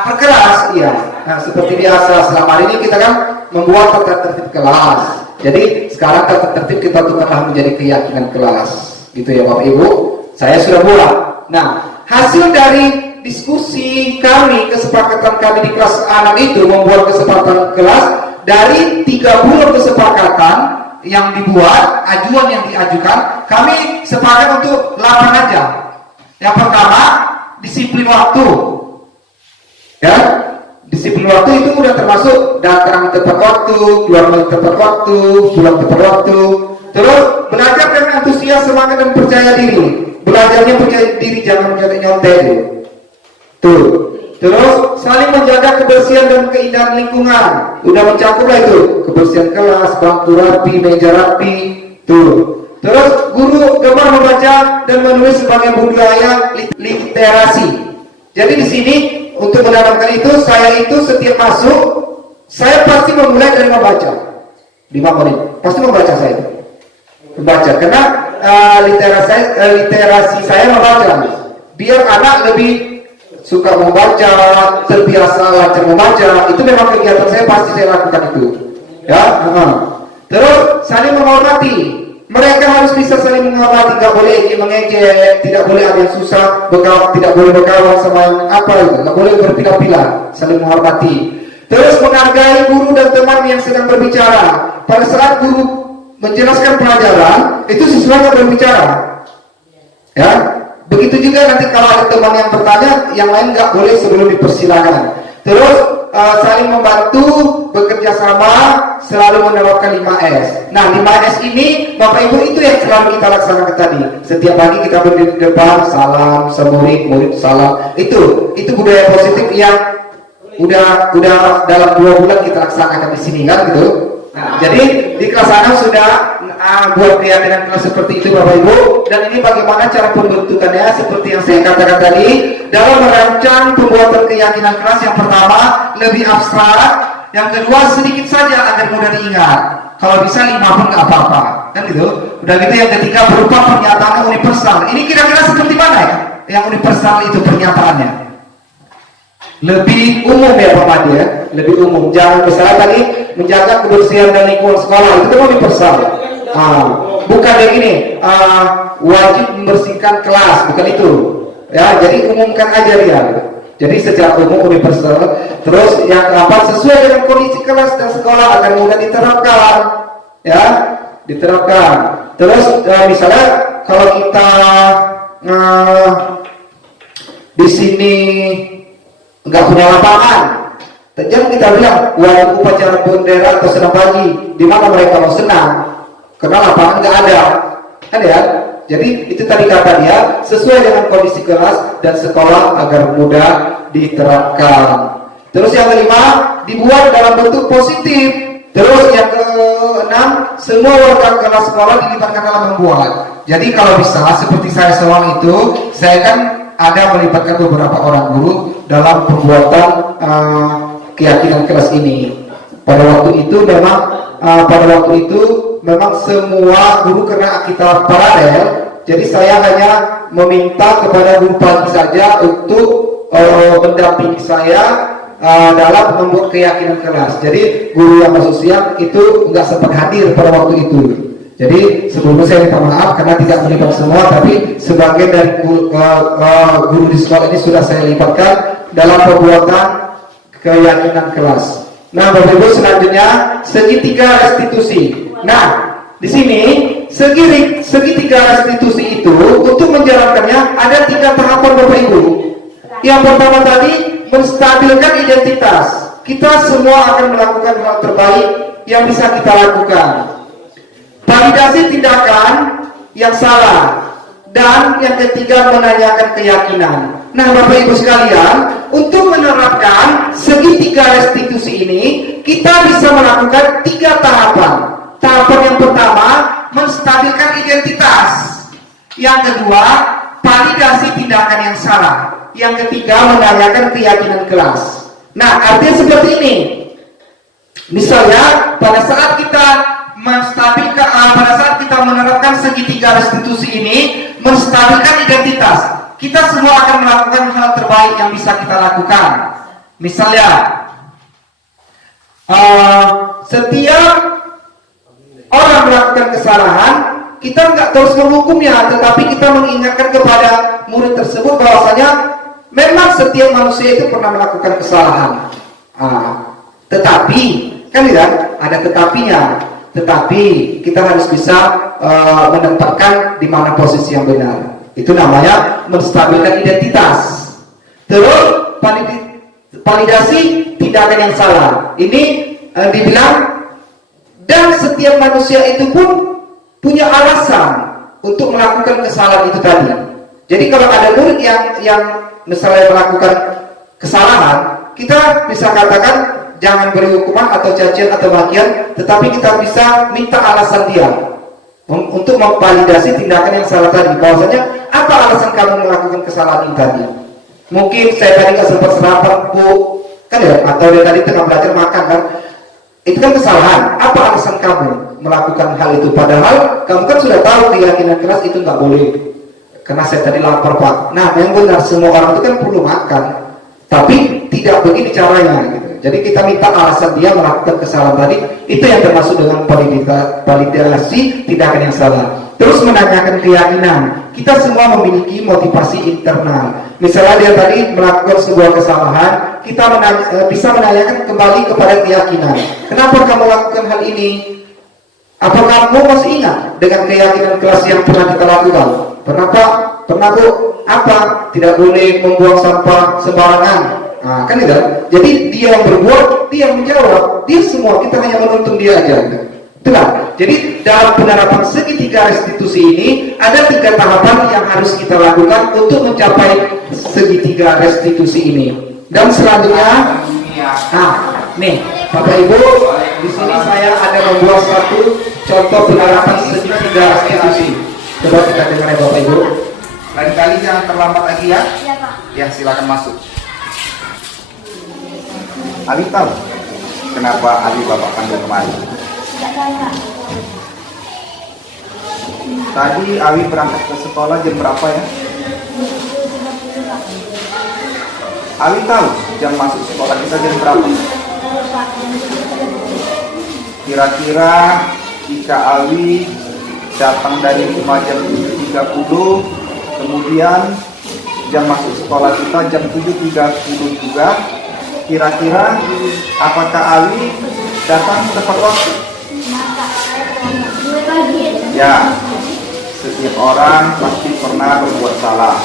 Per kelas, iya. Nah, seperti biasa selama ini kita kan membuat tata tertib kelas. Jadi sekarang tata tertib kita tukarlah menjadi keyakinan kelas. Gitu ya Bapak Ibu, saya sudah buat. Nah, hasil dari diskusi kami, kesepakatan kami di kelas anak itu membuat kesepakatan kelas dari 30 kesepakatan yang dibuat, ajuan yang diajukan, kami sepakat untuk 8 aja. Yang pertama, disiplin waktu. Ya, disiplin waktu itu udah termasuk datang tepat waktu, keluar tepat waktu, pulang tepat waktu. Terus belajar dengan antusias, semangat dan percaya diri. Belajarnya percaya diri, jangan nyontek. Tuh. Terus saling menjaga kebersihan dan keindahan lingkungan. Udah mencakup lah itu. Kebersihan kelas, bangku rapi, meja rapi. Tuh. Terus guru gemar membaca dan menulis sebagai budaya literasi. Jadi di sini untuk menanamkan itu, saya itu setiap masuk, saya pasti memulai dari membaca. 5 menit, pasti membaca saya. Membaca, karena literasi saya membaca. Biar anak lebih suka membaca, terbiasa lancar membaca. Itu memang kegiatan saya, pasti saya lakukan itu. Ya, terus saling menghormati. Mereka harus bisa saling menghormati, tidak boleh mengejek, tidak boleh ada yang susah, tidak boleh berkawan sama yang apa itu, tidak boleh berpilah-pilah, saling menghormati. Terus menghargai guru dan teman yang sedang berbicara. Pada saat guru menjelaskan pelajaran, itu sesuai berbicara. Ya, begitu juga nanti kalau ada teman yang bertanya, yang lain nggak boleh sebelum dipersilakan. Terus saling membantu, bekerja sama, selalu menerapkan 5S. Nah, 5S ini Bapak Ibu itu yang selalu kita laksanakan tadi. Setiap pagi kita berdiri di depan, salam, semurid, murid salam. Itu budaya positif yang udah dalam 2 bulan kita laksanakan di sini kan gitu. Nah, jadi di kelas 6 sudah buat keyakinan kelas seperti itu Bapak Ibu. Dan ini bagaimana cara pembentukannya, seperti yang saya katakan tadi. Dalam merancang pembuatan keyakinan kelas, yang pertama lebih abstrak, yang kedua sedikit saja agar mudah diingat. Kalau bisa 5 pun nggak apa-apa, kan gitu. Udah gitu yang ketiga berupa pernyataan universal. Ini kira-kira seperti mana ya? Yang universal itu pernyataannya lebih umum ya Pak Madi ya, lebih umum. Jangan misalnya tadi menjaga kebersihan dan lingkungan sekolah, itu kan universal. Bukan yang ini wajib membersihkan kelas, bukan itu. Ya, jadi umumkan aja ya. Jadi secara umum universal. Terus yang keempat, sesuai dengan kondisi kelas dan sekolah agar mudah diterapkan. Ya, diterapkan. Terus misalnya kalau kita di sini nggak punya lapangan, jangan kita bilang wajib upacara bendera atau senam pagi. Di mana mereka mau senang? Karena lapangan nggak ada, kan ya? Jadi itu tadi kata dia, sesuai dengan kondisi kelas dan sekolah agar mudah diterapkan. Terus yang kelima, dibuat dalam bentuk positif. Terus yang keenam, semua warga kelas sekolah dilibatkan dalam membuat. Jadi kalau bisa, seperti saya seorang itu, saya kan ada melibatkan beberapa orang guru dalam pembuatan keyakinan kelas ini. Pada waktu itu memang semua guru, karena kita paralel, jadi saya hanya meminta kepada guru pagi saja untuk mendampingi saya dalam membuat keyakinan kelas. Jadi guru yang masuk siang itu nggak sempat hadir pada waktu itu. Jadi sebelumnya saya minta maaf karena tidak melibat semua, tapi sebagian dari guru di sekolah ini sudah saya libatkan dalam pembuatan keyakinan kelas. Nah, Bapak Ibu, selanjutnya segitiga restitusi. Nah, di sini segitiga restitusi itu untuk menjalankannya ada 3 tahapan Bapak Ibu. Yang pertama tadi menstabilkan identitas. Kita semua akan melakukan hal terbaik yang bisa kita lakukan. Validasi tindakan yang salah. Dan yang ketiga menanyakan keyakinan. Nah Bapak Ibu sekalian, untuk menerapkan segitiga restitusi ini, kita bisa melakukan 3 tahapan. Tahapan yang pertama, menstabilkan identitas. Yang kedua, validasi tindakan yang salah. Yang ketiga, menanyakan keyakinan kelas. Nah, artinya seperti ini. Misalnya, pada saat kita menerapkan segitiga restitusi ini, menstabilkan identitas, kita semua akan melakukan hal terbaik yang bisa kita lakukan. Misalnya, setiap orang melakukan kesalahan, kita nggak terus menghukumnya, tetapi kita mengingatkan kepada murid tersebut bahwasanya memang setiap manusia itu pernah melakukan kesalahan. Tetapi, kan tidak ada tetapinya. Tetapi kita harus bisa menetapkan di mana posisi yang benar. Itu namanya menstabilkan identitas. Terus validasi tindakan yang salah. Ini dibilang, dan setiap manusia itu pun punya alasan untuk melakukan kesalahan itu tadi. Jadi kalau ada murid yang misalnya melakukan kesalahan, kita bisa katakan jangan beri hukuman atau cacian atau makian, tetapi kita bisa minta alasan dia untuk memvalidasi tindakan yang salah tadi. Bahwasanya apa alasan kamu melakukan kesalahan ini tadi? Mungkin saya tadi nggak sempat sarapan, Bu, kan ya? Atau dia tadi tengah belajar makan kan? Itu kan kesalahan. Apa alasan kamu melakukan hal itu? Padahal kamu kan sudah tahu keyakinan keras itu nggak boleh. Karena saya tadi lapar, Pak. Nah, yang benar, semua orang itu kan perlu makan, tapi tidak begini caranya gitu. Jadi kita minta alasan dia melakukan kesalahan tadi, itu yang termasuk dengan validasi tindakan yang salah. Terus menanyakan keyakinan. Kita semua memiliki motivasi internal. Misalnya dia tadi melakukan sebuah kesalahan, kita bisa menanyakan kembali kepada keyakinan. Kenapa kamu lakukan hal ini? Apa kamu masih ingat dengan keyakinan kelas yang pernah kita lakukan? Pernah, Pak? Pernah, Bu? Apa? Tidak boleh membuang sampah sembarangan. Nah, kan gitu. Jadi dia yang berbuat, dia yang menjawab, dia semua, kita hanya menuntun dia aja. Itulah. Jadi dalam penerapan segitiga restitusi ini ada 3 tahapan yang harus kita lakukan untuk mencapai segitiga restitusi ini. Dan selanjutnya, nih, Bapak Ibu, di sini saya ada membuat satu contoh penerapan segitiga restitusi. Coba kita dengar ya Bapak Ibu. Lain kali jangan terlambat lagi ya. Iya, Pak. Ya, silakan masuk. Ali tahu kenapa Ali Bapak panggil kemari? Tidak tahu, Pak. Tadi Ali berangkat ke sekolah jam berapa ya? Ali tahu jam masuk sekolah kita jam berapa? Kira-kira jika Ali datang dari rumah jam 7.30, kemudian jam masuk sekolah kita jam 7.30 juga, kira-kira apakah Ali datang tepat waktu? Ya, setiap orang pasti pernah berbuat salah.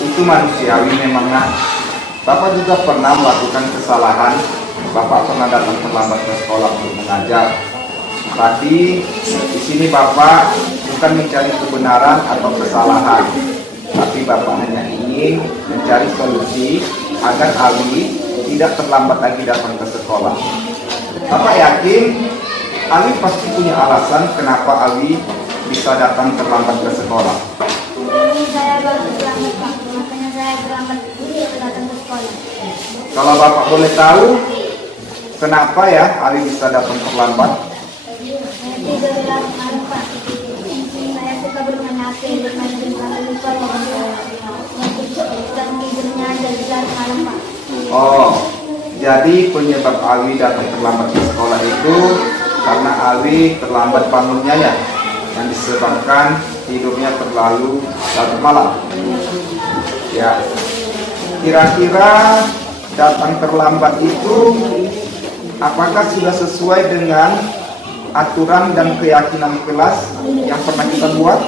Itu manusiawi memangnya. Bapak juga pernah melakukan kesalahan. Bapak pernah datang terlambat ke sekolah untuk mengajar. Tapi di sini Bapak bukan mencari kebenaran atau kesalahan, tapi Bapak hanya ingin mencari solusi agar Ali tidak terlambat lagi datang ke sekolah. Bapak yakin Ali pasti punya alasan kenapa Ali bisa datang terlambat ke sekolah. Saya baru berangkat, Pak. Makanya saya berangkat datang ke sekolah. Kalau Bapak boleh tahu, kenapa ya Ali bisa datang terlambat? Saya tidur di malam, Pak. Saya suka bermain HP, bermain game sampai lupa dan tidurnya ada di malam, Pak. Oh, jadi penyebab Ali datang terlambat ke sekolah itu karena Ali terlambat bangunnya ya, yang disebabkan tidurnya terlalu larut malam. Ya, kira-kira datang terlambat itu apakah sudah sesuai dengan aturan dan keyakinan kelas yang pernah kita buat?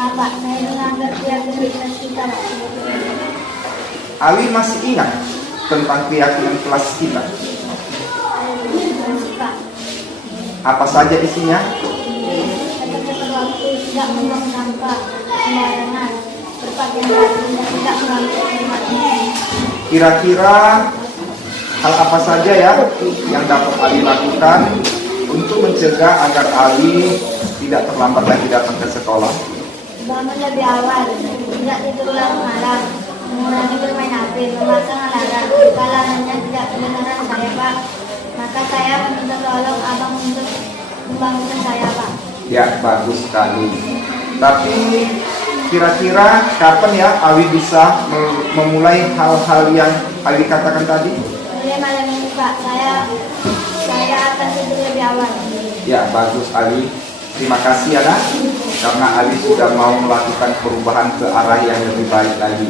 Bapak, saya melanggar keyakinan kita, Pak. Ali masih ingat tentang keyakinan kelas kita? Pak. Apa saja isinya? Tepat waktu, tidak membuang sampah sembarangan, berpakaian rapi dan tidak melanggar hormatnya. Kira-kira hal apa saja ya yang dapat Ali lakukan untuk mencegah agar Ali tidak terlambat lagi datang ke sekolah? Bangun lebih awal, tidak tidur larut malam, mengurangi bermain HP, memasang alarm. Jika alarmnya tidak kebenaran saya, Pak, maka saya meminta tolong abang untuk membangunkan saya, Pak. Ya, bagus sekali. Tapi kira-kira kapan ya Ali bisa memulai hal-hal yang Ali katakan tadi? Mulai malam ini, Pak, saya akan tidur lebih awal. Ya, bagus Ali. Terima kasih ya, Nak, karena Ali sudah mau melakukan perubahan ke arah yang lebih baik lagi.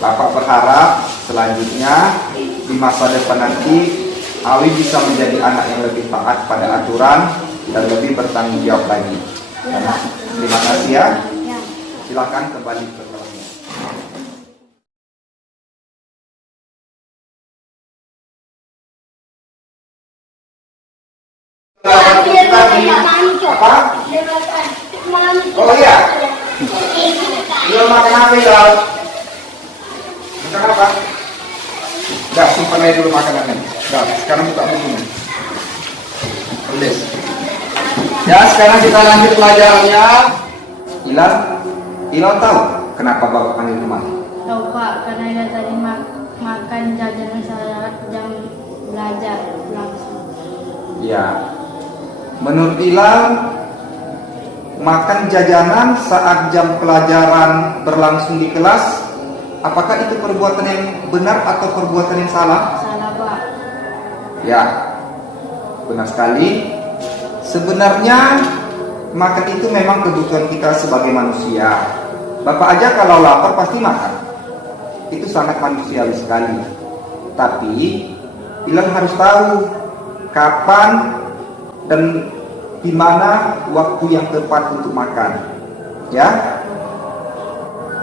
Bapak berharap selanjutnya di masa depan nanti Ali bisa menjadi anak yang lebih taat pada aturan dan lebih bertanggung jawab lagi. Terima kasih ya. Ya. Silakan kembali ke kelasnya. Apa? Oh iya, Ilal makan apa Ilal? Makan apa? Dah, simpan aja dulu makanannya. Dah, sekarang buka bukunya. Tulis. Ya, sekarang kita lanjut pelajarannya. Ilal tahu kenapa Bapak panggil kemari? Tahu Pak, karena Ila tadi makan jajanan saya jam belajar langsung. Ya. Menurut Ilal, makan jajanan saat jam pelajaran berlangsung di kelas, apakah itu perbuatan yang benar atau perbuatan yang salah? Salah Pak. Ya, benar sekali. Sebenarnya makan itu memang kebutuhan kita sebagai manusia. Bapak aja kalau lapar pasti makan. Itu sangat manusiawi sekali. Tapi Ilal harus tahu kapan dan di mana waktu yang tepat untuk makan. Ya.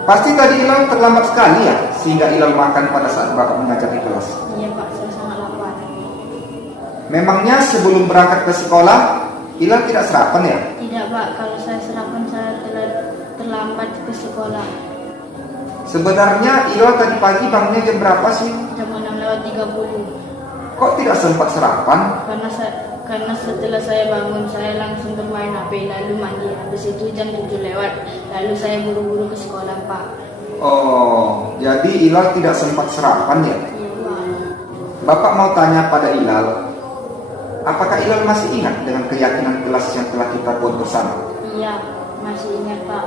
Pasti tadi Ilal terlambat sekali ya, sehingga Ilal makan pada saat Bapak mengajar di kelas. Iya Pak, saya sangat lapar. Memangnya sebelum berangkat ke sekolah, Ilal tidak sarapan ya? Tidak Pak, kalau saya sarapan saya terlambat ke sekolah. Sebenarnya Ilal tadi pagi bangunnya jam berapa sih? Jam 6:30. Kok tidak sempat sarapan? Karena setelah saya bangun saya langsung bermain HP lalu mandi. Habis itu jam 7 lewat. Lalu saya buru-buru ke sekolah Pak. Oh, jadi Ilal tidak sempat sarapan ya? Iya Pak. Bapak mau tanya pada Ilal, apakah Ilal masih ingat dengan keyakinan kelas yang telah kita buat bersama? Iya, masih ingat Pak.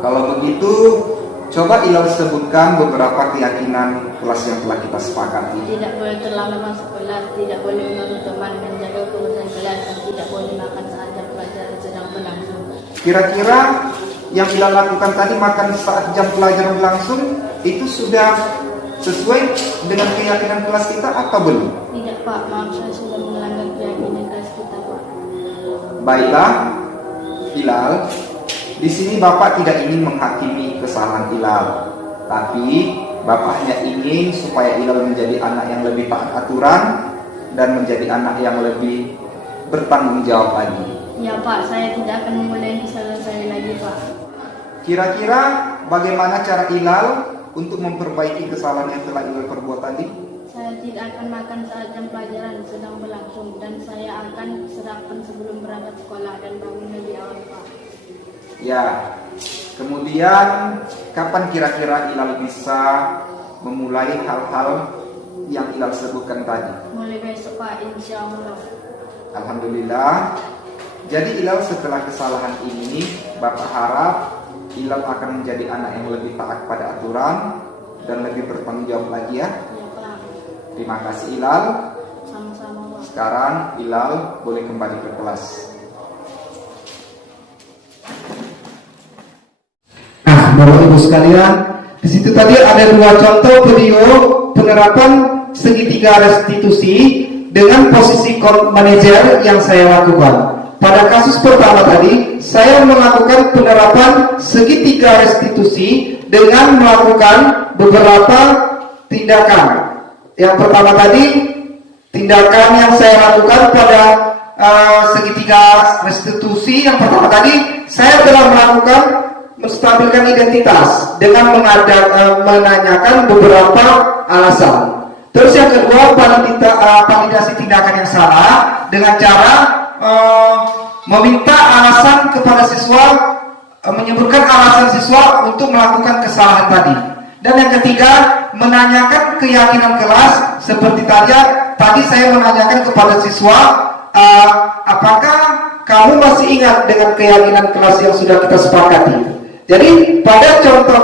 Kalau begitu, coba Ilal sebutkan beberapa keyakinan kelas yang telah kita sepakati. Tidak boleh terlambat masuk kelas, tidak boleh menurut teman, menjaga kebersihan kelas, dan tidak boleh makan saat jam pelajaran sedang berlangsung. Kira-kira yang Ilal lakukan tadi, makan saat jam pelajaran berlangsung, itu sudah sesuai dengan keyakinan kelas kita atau belum? Tidak Pak, maaf saya sudah melanggar keyakinan kelas kita Pak. Baiklah, Ilal. Di sini Bapak tidak ingin menghakimi kesalahan Ilal, tapi Bapak hanya ingin supaya Ilal menjadi anak yang lebih taat aturan dan menjadi anak yang lebih bertanggung jawab lagi. Ya Pak, saya tidak akan mengulangi salah saya lagi Pak. Kira-kira bagaimana cara Ilal untuk memperbaiki kesalahan yang telah Ilal perbuat tadi? Saya tidak akan makan saat jam pelajaran sedang berlangsung, dan saya akan sarapan sebelum berangkat sekolah dan bangun lebih awal Pak. Ya, kemudian kapan kira-kira Ilal bisa memulai hal-hal yang Ilal sebutkan tadi? Mulai besok Pak, insya Allah. Alhamdulillah. Jadi Ilal setelah kesalahan ini, Bapak harap Ilal akan menjadi anak yang lebih taat pada aturan dan lebih bertanggung jawab lagi ya. Ya Pak, Terima kasih Ilal. sama-sama Pak. Sekarang Ilal boleh kembali ke kelas. Nah, Bapak Ibu sekalian, di situ tadi ada dua contoh video penerapan segitiga restitusi dengan posisi manajer yang saya lakukan. Pada kasus pertama tadi, saya melakukan penerapan segitiga restitusi dengan melakukan beberapa tindakan. Yang pertama tadi, tindakan yang saya lakukan pada segitiga restitusi yang pertama tadi, saya telah melakukan menstabilkan identitas dengan menanyakan beberapa alasan. Terus yang kedua, validasi tindakan yang salah dengan cara meminta alasan kepada siswa, menyebutkan alasan siswa untuk melakukan kesalahan tadi. Dan yang ketiga, menanyakan keyakinan kelas seperti tadi saya menanyakan kepada siswa, apakah kamu masih ingat dengan keyakinan kelas yang sudah kita sepakati? Jadi pada contoh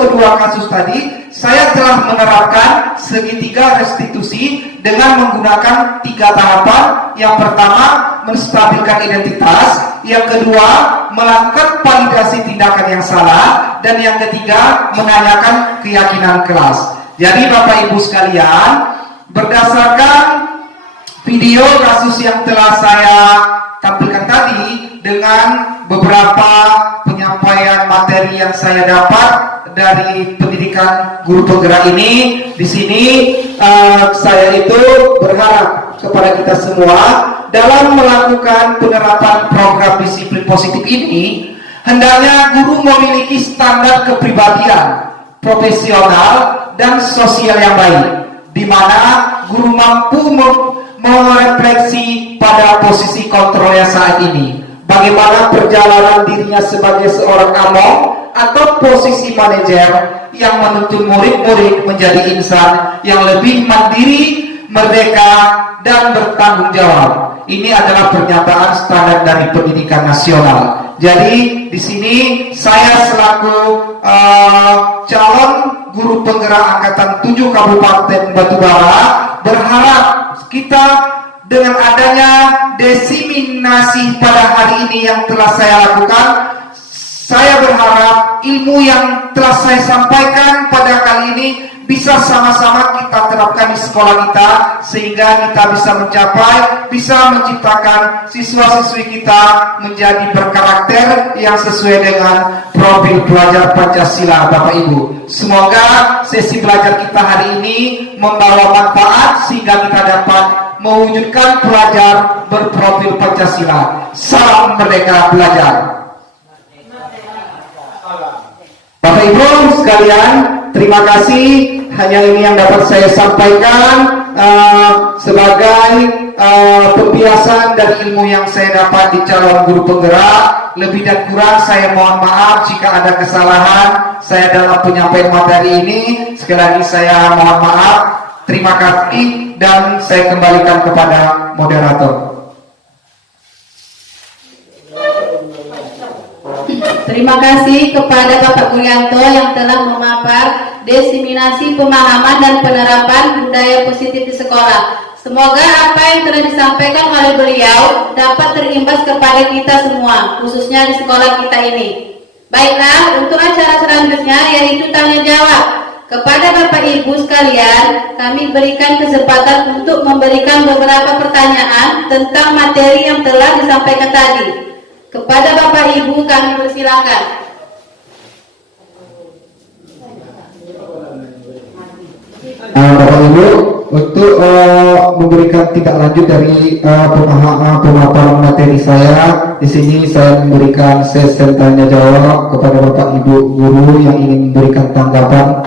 kedua kasus tadi, saya telah menerapkan segitiga restitusi dengan menggunakan 3 tahapan. Yang pertama, menstabilkan identitas. Yang kedua, melakukan validasi tindakan yang salah. Dan yang ketiga, menanyakan keyakinan kelas. Jadi Bapak Ibu sekalian, berdasarkan video kasus yang telah saya tampilkan tadi, dengan beberapa penyampaian materi yang saya dapat dari pendidikan guru penggerak ini, di sini saya itu berharap kepada kita semua dalam melakukan penerapan program disiplin positif ini, Hendaknya guru memiliki standar kepribadian, profesional, dan sosial yang baik, di mana guru mampu merefleksi pada posisi kontrolnya saat ini. Bagaimana perjalanan dirinya sebagai seorang among atau posisi manajer yang menuntun murid-murid menjadi insan yang lebih mandiri, merdeka, dan bertanggung jawab. Ini adalah pernyataan standar dari pendidikan nasional. Jadi di sini saya selaku calon guru penggerak angkatan 7 Kabupaten Batubara berharap kita dengan adanya diseminasi pada hari ini yang telah saya lakukan, saya berharap ilmu yang telah saya sampaikan pada kali ini bisa sama-sama kita terapkan di sekolah kita, sehingga kita bisa menciptakan siswa-siswi kita menjadi berkarakter yang sesuai dengan profil pelajar Pancasila, Bapak Ibu. Semoga sesi belajar kita hari ini membawa manfaat sehingga kita dapat mewujudkan pelajar berprofil Pancasila. Salam merdeka belajar. Bapak Ibu sekalian, terima kasih. Hanya ini yang dapat saya sampaikan sebagai pembiasan dari ilmu yang saya dapat di calon guru penggerak. Lebih dan kurang saya mohon maaf jika ada kesalahan saya dalam penyampaian materi ini. Sekali lagi saya mohon maaf. Terima kasih dan saya kembalikan kepada moderator. Terima kasih kepada Bapak Gurianto yang telah memaparkan diseminasi pemahaman dan penerapan budaya positif di sekolah. Semoga apa yang telah disampaikan oleh beliau dapat terimbas kepada kita semua, khususnya di sekolah kita ini. Baiklah, untuk acara selanjutnya yaitu tanya jawab. Kepada Bapak Ibu sekalian, kami berikan kesempatan untuk memberikan beberapa pertanyaan tentang materi yang telah disampaikan tadi. Kepada Bapak Ibu kami persilakan. Bapak Ibu, untuk memberikan tindak lanjut dari pemaparan materi saya, di sini saya memberikan sesi tanya jawab kepada Bapak Ibu guru yang ingin memberikan tanggapan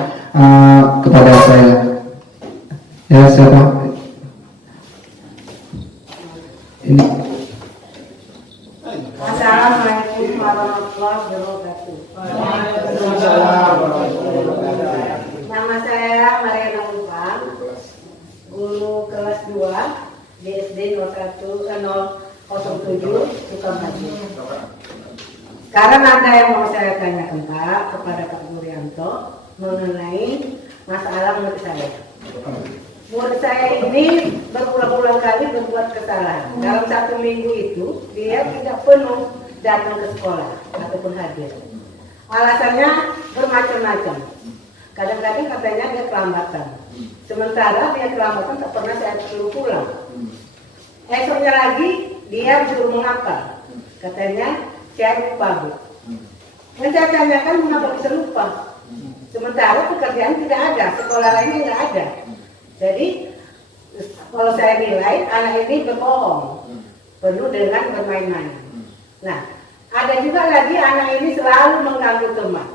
kepada saya. Ya, siapa? Ini. Assalamualaikum warahmatullahi wabarakatuh. Nama saya Mariana Ulfan, guru kelas 2 di SD 007 Sukabumi. Sekarang ada yang mau saya tanyakan Pak kepada Pak Gurianto mengenai masalah murid saya. Murid saya ini berulang-ulang kali berbuat kesalahan. Dalam 1 minggu itu dia tidak penuh datang ke sekolah ataupun hadir. Alasannya bermacam-macam. Kadang-kadang katanya dia kelambatan. Sementara dia kelambatan tak pernah saya suruh pulang. Esoknya lagi dia disuruh menghafal. Katanya saya lupa Bu. Dan saya tanyakan mengapa bisa lupa. Sementara pekerjaan tidak ada, sekolah lainnya tidak ada. Jadi kalau saya nilai anak ini berbohong, penuh dengan bermain-main. Nah, ada juga lagi anak ini selalu mengganggu teman.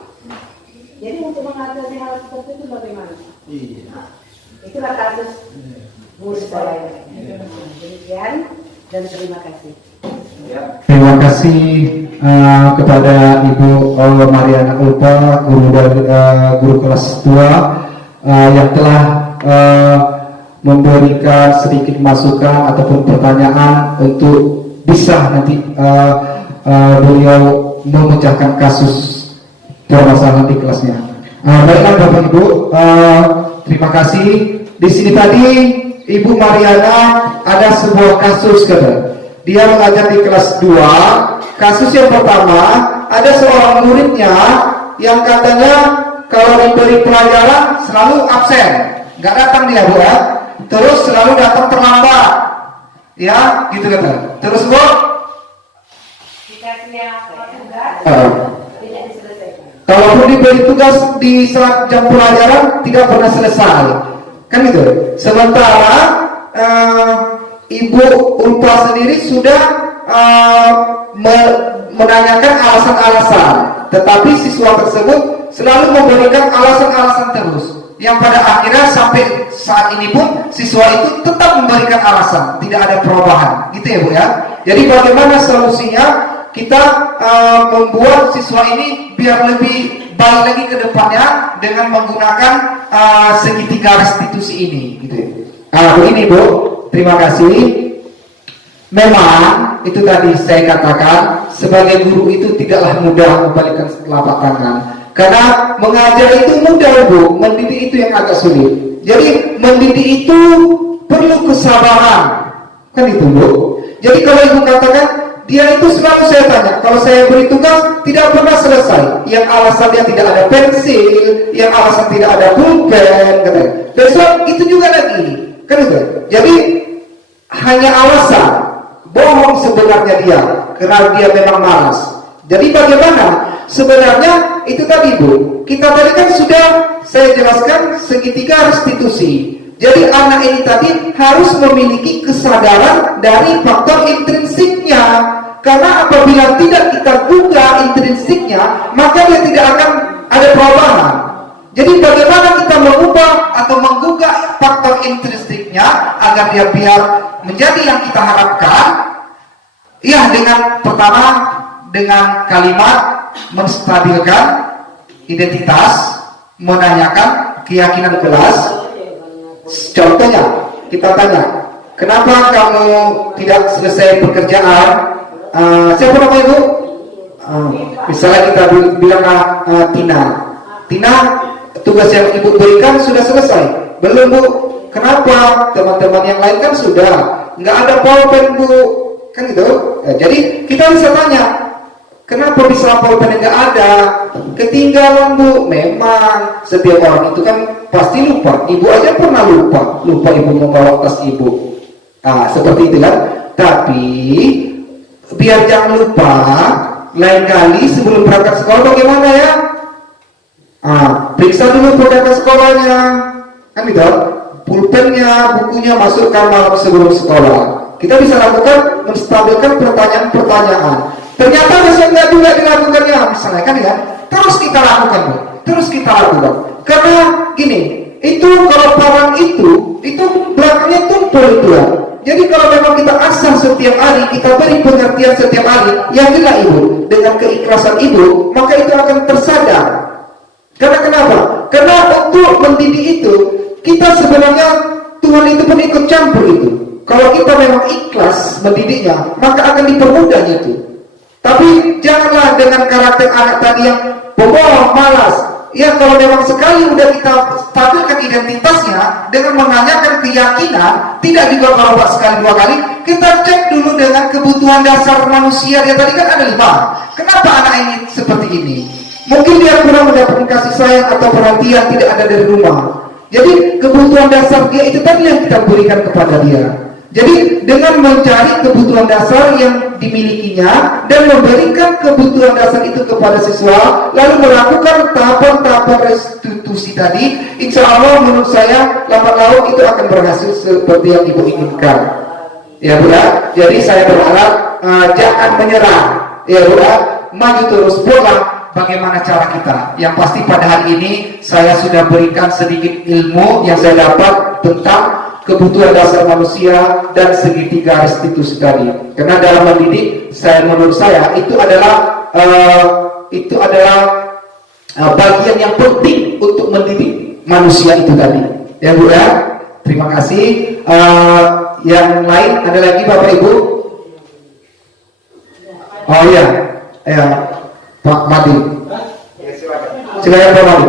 Jadi untuk mengatasi hal seperti itu bagaimana? Iya. Itulah kasus murid saya. Demikian dan terima kasih. Terima kasih kepada Ibu Mariana Ulfa, guru kelas 2 yang telah memberikan sedikit masukan ataupun pertanyaan untuk bisa nanti beliau memecahkan kasus permasalahan di kelasnya. Baiklah Bapak Ibu, terima kasih. Di sini tadi Ibu Mariana ada sebuah kasus dia mengajar di kelas 2. Kasus yang pertama, ada seorang muridnya yang katanya kalau diberi pelajaran selalu absen, nggak datang dia Bu ya. Terus selalu datang terlambat, ya gitu kata. Terus Bu, kalaupun diberi tugas di saat jam pelajaran tidak pernah selesai, kan gitu. Sementara Ibu Ulfa sendiri sudah menanyakan alasan-alasan, tetapi siswa tersebut selalu memberikan alasan-alasan terus, yang pada akhirnya sampai saat ini pun siswa itu tetap memberikan alasan, tidak ada perubahan, gitu ya Bu ya. Jadi bagaimana solusinya kita membuat siswa ini biar lebih baik lagi ke depannya dengan menggunakan segitiga restitusi ini, gitu ya. Begini Bu, terima kasih. Memang itu tadi saya katakan, sebagai guru itu tidaklah mudah membalikan telapak tangan, karena mengajar itu mudah Bu, mendidik itu yang agak sulit. Jadi mendidik itu perlu kesabaran, kan itu Bu. Jadi kalau Ibu katakan dia itu selalu saya tanya, kalau saya beri tugas tidak pernah selesai, yang alasannya tidak ada pensil, yang alasan tidak ada pulpen, katanya. Besok itu juga lagi, kan itu. Jadi hanya alasan, bohong sebenarnya dia, karena dia memang malas. Jadi bagaimana? Sebenarnya itu tadi Bu, kita tadi kan sudah saya jelaskan segitiga restitusi. Jadi anak ini tadi harus memiliki kesadaran dari faktor intrinsiknya, karena apabila tidak kita buka intrinsiknya, maka dia tidak akan ada perubahan. Jadi bagaimana kita mengubah atau menggugah faktor intrinsiknya agar dia biar menjadi yang kita harapkan? Ya, dengan pertama dengan kalimat menstabilkan identitas, menanyakan keyakinan kelas. Contohnya kita tanya, kenapa kamu tidak selesai pekerjaan? Siapa nama Ibu? Misalnya kita bilang Tina, tugas yang Ibu berikan sudah selesai. Belum Bu. Kenapa? Teman-teman yang lain kan sudah. Nggak ada pulpen Bu, kan gitu. Jadi kita bisa tanya, kenapa bisa pulpen nggak ada? Ketinggalan Bu. Memang setiap orang itu kan pasti lupa. Ibu aja pernah lupa Ibu membawa tas Ibu. Seperti itu kan. Tapi biar jangan lupa, lain kali sebelum berangkat sekolah bagaimana ya? Periksa dulu perangkat sekolahnya, kan gitu. Pulpennya, bukunya masukkan malam sebelum sekolah. Kita bisa lakukan menstabilkan pertanyaan-pertanyaan. Ternyata besoknya juga dilakukannya, misalnya kan ya. Terus kita lakukan Bu. Karena gini, itu kalau parang itu belakangnya tumpul itu ya. Jadi kalau memang kita asah setiap hari, kita beri pengertian setiap hari, yakinlah Ibu, dengan keikhlasan Ibu, maka itu akan tersadar. Karena kenapa? Karena untuk mendidik itu, kita sebenarnya Tuhan itu pun ikut campur itu. Kalau kita memang ikhlas mendidiknya, maka akan dipermudahnya itu. Tapi janganlah dengan karakter anak tadi yang pembohong, malas. Ya kalau memang sekali udah kita stabilkan identitasnya dengan menanyakan keyakinan, tidak juga kalau sekali dua kali, kita cek dulu dengan kebutuhan dasar manusia. Dia tadi kan ada 5. Kenapa anak ini seperti ini? Mungkin dia kurang mendapatkan kasih sayang atau perhatian, tidak ada dari rumah. Jadi kebutuhan dasar dia itu tadi yang kita berikan kepada dia. Jadi dengan mencari kebutuhan dasar yang dimilikinya dan memberikan kebutuhan dasar itu kepada siswa, lalu melakukan tahapan-tahapan restitusi tadi, insya Allah menurut saya lambat laun itu akan berhasil seperti yang Ibu inginkan. Ya Bu ya. Jadi saya berharap jangan menyerah. Ya Bu ya. Maju terus pulang. Bagaimana cara kita? Yang pasti pada hari ini saya sudah berikan sedikit ilmu yang saya dapat tentang kebutuhan dasar manusia dan segitiga restitusi tadi. Karena dalam mendidik, menurut saya itu adalah bagian yang penting untuk mendidik manusia itu tadi. Ya Bu ya. Terima kasih. Yang lain ada lagi Bapak Ibu? Oh iya, ya. Pak Madi, silakan Pak Madi.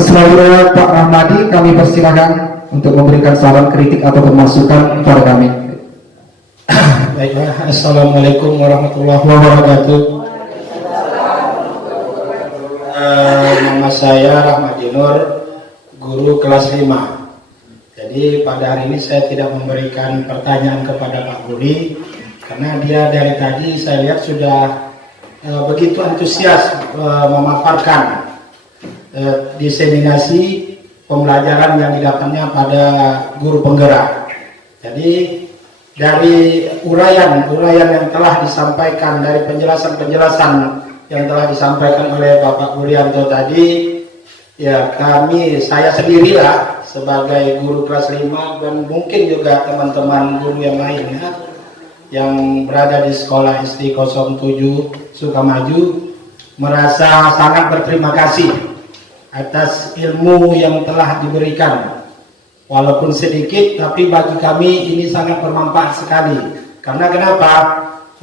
Selanjutnya Pak Ahmadi, kami persilakan untuk memberikan saran, kritik atau masukan kepada kami. Baiklah, Assalamualaikum warahmatullahi wabarakatuh. Nama saya Rahmadi Nur, guru kelas 5. Jadi pada hari ini saya tidak memberikan pertanyaan kepada Pak Budi, karena dia dari tadi saya lihat sudah begitu antusias memaparkan diseminasi pembelajaran yang didapatnya pada guru penggerak. Jadi dari uraian yang telah disampaikan, dari penjelasan yang telah disampaikan oleh Bapak Gurianto tadi, ya saya sendirilah sebagai guru kelas 5 dan mungkin juga teman-teman guru yang lainnya yang berada di sekolah SD 07 Sukamaju merasa sangat berterima kasih atas ilmu yang telah diberikan. Walaupun sedikit, tapi bagi kami ini sangat bermanfaat sekali. Karena kenapa?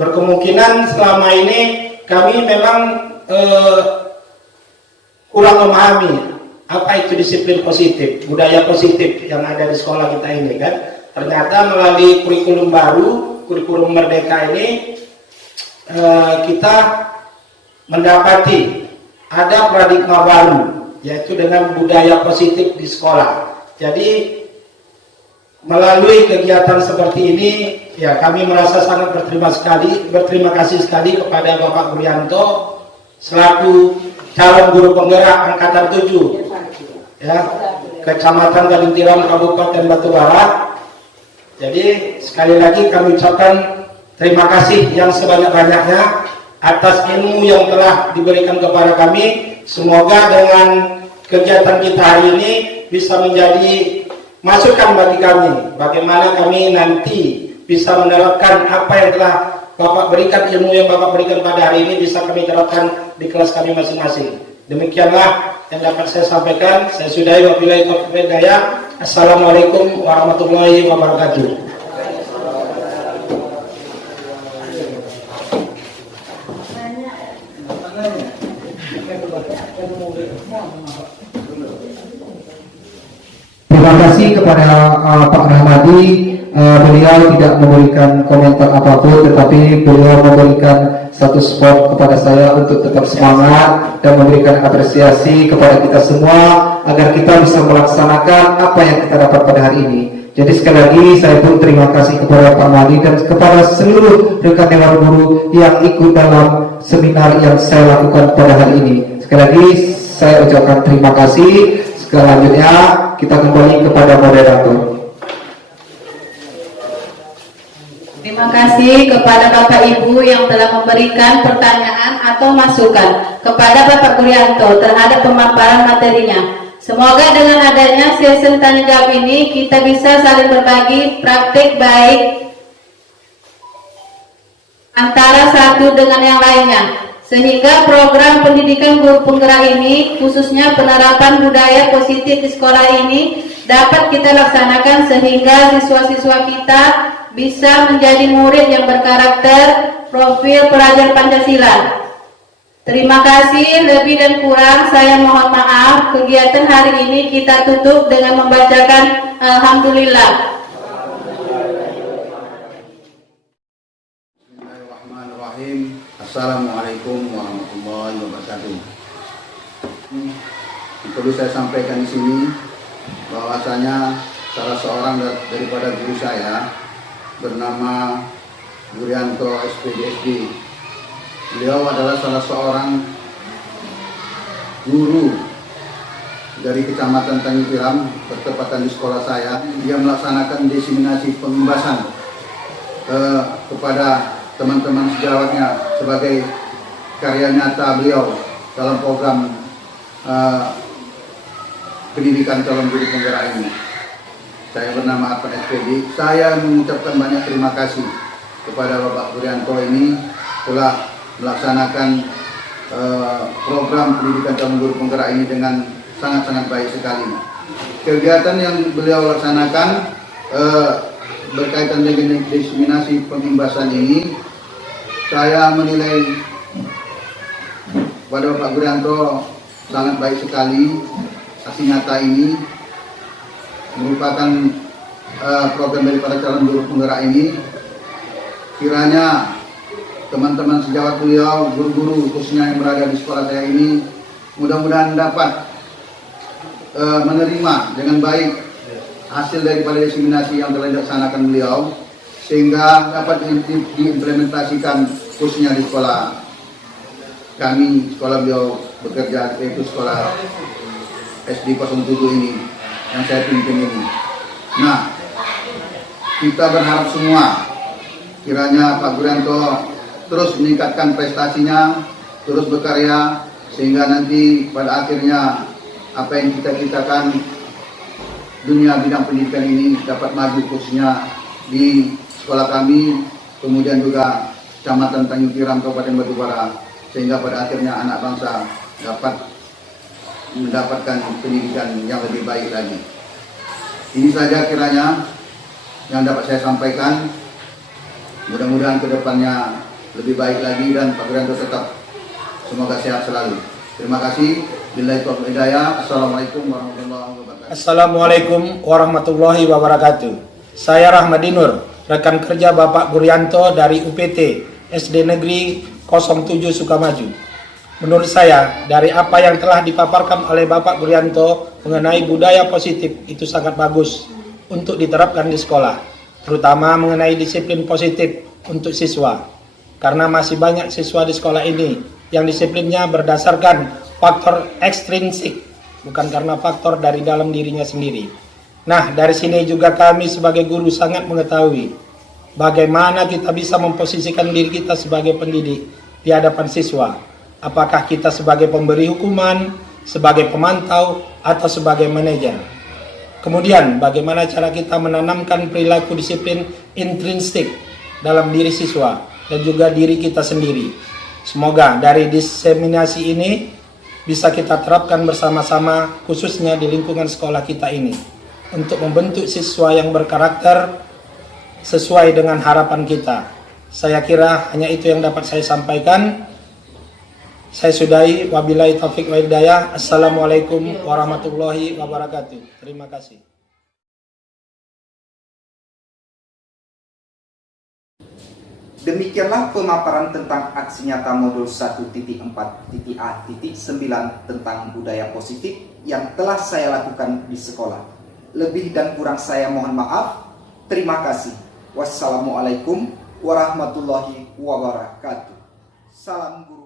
Berkemungkinan selama ini kami memang kurang memahami apa itu disiplin positif, budaya positif yang ada di sekolah kita ini kan. Ternyata melalui kurikulum baru, kurikulum Merdeka ini kita mendapati ada paradigma baru, yaitu dengan budaya positif di sekolah. Jadi melalui kegiatan seperti ini, ya kami merasa sangat berterima kasih sekali kepada Bapak Gurianto selaku calon guru penggerak angkatan 7, ya, Kecamatan Galintiran, Kabupaten Batubara. Jadi sekali lagi kami ucapkan terima kasih yang sebanyak-banyaknya atas ilmu yang telah diberikan kepada kami. Semoga dengan kegiatan kita hari ini bisa menjadi masukan bagi kami, bagaimana kami nanti bisa menerapkan apa yang telah Bapak berikan, ilmu yang Bapak berikan pada hari ini bisa kami terapkan di kelas kami masing-masing. Demikianlah yang dapat saya sampaikan. Saya sudahi, wabillahi taufiq wal hidayah. Assalamualaikum warahmatullahi wabarakatuh. Terima kasih kepada Pak Rahmadi. Beliau tidak memberikan komentar apapun, tetapi beliau memberikan satu support kepada saya untuk tetap semangat dan memberikan apresiasi kepada kita semua agar kita bisa melaksanakan apa yang kita dapat pada hari ini. Jadi sekali lagi saya pun terima kasih kepada Pak Rahmadi dan kepada seluruh rekan Dewan Guru yang ikut dalam seminar yang saya lakukan pada hari ini. Sekali lagi saya ucapkan terima kasih. Selanjutnya kita kembali kepada moderator. Terima kasih kepada Bapak Ibu yang telah memberikan pertanyaan atau masukan kepada Bapak Gurianto terhadap pemaparan materinya. Semoga dengan adanya sesi tanya jawab ini kita bisa saling berbagi praktik baik antara satu dengan yang lainnya, sehingga program pendidikan guru penggerak ini, khususnya penerapan budaya positif di sekolah ini, dapat kita laksanakan sehingga siswa-siswa kita bisa menjadi murid yang berkarakter, profil pelajar Pancasila. Terima kasih, lebih dan kurang saya mohon maaf. Kegiatan hari ini kita tutup dengan membacakan Alhamdulillah. Bismillahirrahmanirrahim. Assalamualaikum warahmatullahi wabarakatuh. Perlu saya sampaikan di sini bahwasanya salah seorang daripada guru saya bernama Gurianto SPDSD. Beliau adalah salah seorang guru dari Kecamatan Tanjung Tiram, bertepatan di sekolah saya. Dia melaksanakan diseminasi pembebasan kepada teman-teman sejawatnya sebagai karya nyata beliau dalam program pendidikan calon guru penggerak ini. Saya bernama Arpan SPD. Saya mengucapkan banyak terima kasih kepada Bapak Gurianto ini telah melaksanakan program pendidikan calon guru penggerak ini dengan sangat-sangat baik sekali. Kegiatan yang beliau laksanakan berkaitan dengan diseminasi pemimbasan ini, saya menilai pada Bapak Gurianto sangat baik sekali. Aksi nyata ini merupakan program daripada calon guru penggerak ini. Kiranya teman-teman sejawat beliau, guru-guru khususnya yang berada di sekolah saya ini, mudah-mudahan dapat menerima dengan baik hasil daripada diseminasi yang telah dilaksanakan beliau, sehingga dapat diimplementasikan khususnya di sekolah. kami sekolah beliau bekerja, yaitu sekolah SD 07 ini yang saya pimpin ini. Nah, kita berharap semua kiranya Pak Gurianto terus meningkatkan prestasinya, terus berkarya, sehingga nanti pada akhirnya apa yang kita citakan dunia bidang pendidikan ini dapat maju, khususnya di sekolah kami, kemudian juga Kecamatan Tanjung Tiram, Kabupaten Batubara, sehingga pada akhirnya anak bangsa dapat mendapatkan pendidikan yang lebih baik lagi. Ini saja kiranya yang dapat saya sampaikan. Mudah-mudahan kedepannya lebih baik lagi dan Pak Gurianto tetap semoga sehat selalu. Terima kasih. Billahi taufiq wal hidayah. Assalamualaikum warahmatullahi wabarakatuh. Assalamualaikum warahmatullahi wabarakatuh. Saya Rahmadi Nur, rekan kerja Bapak Gurianto dari UPT SD Negeri 07 Sukamaju. Menurut saya, dari apa yang telah dipaparkan oleh Bapak Gurianto mengenai budaya positif itu sangat bagus untuk diterapkan di sekolah, terutama mengenai disiplin positif untuk siswa. Karena masih banyak siswa di sekolah ini yang disiplinnya berdasarkan faktor ekstrinsik, bukan karena faktor dari dalam dirinya sendiri. Nah, dari sini juga kami sebagai guru sangat mengetahui bagaimana kita bisa memposisikan diri kita sebagai pendidik di hadapan siswa. Apakah kita sebagai pemberi hukuman, sebagai pemantau, atau sebagai manajer. Kemudian, bagaimana cara kita menanamkan perilaku disiplin intrinsik dalam diri siswa dan juga diri kita sendiri. Semoga dari diseminasi ini bisa kita terapkan bersama-sama, khususnya di lingkungan sekolah kita ini, untuk membentuk siswa yang berkarakter sesuai dengan harapan kita. Saya kira hanya itu yang dapat saya sampaikan. Saya sudahi, wabillahi taufiq wal hidayah. Assalamualaikum warahmatullahi wabarakatuh. Terima kasih. Demikianlah pemaparan tentang aksi nyata modul 1.4.A.9 tentang budaya positif yang telah saya lakukan di sekolah. Lebih dan kurang saya mohon maaf. Terima kasih. Wassalamualaikum warahmatullahi wabarakatuh. Salam guru.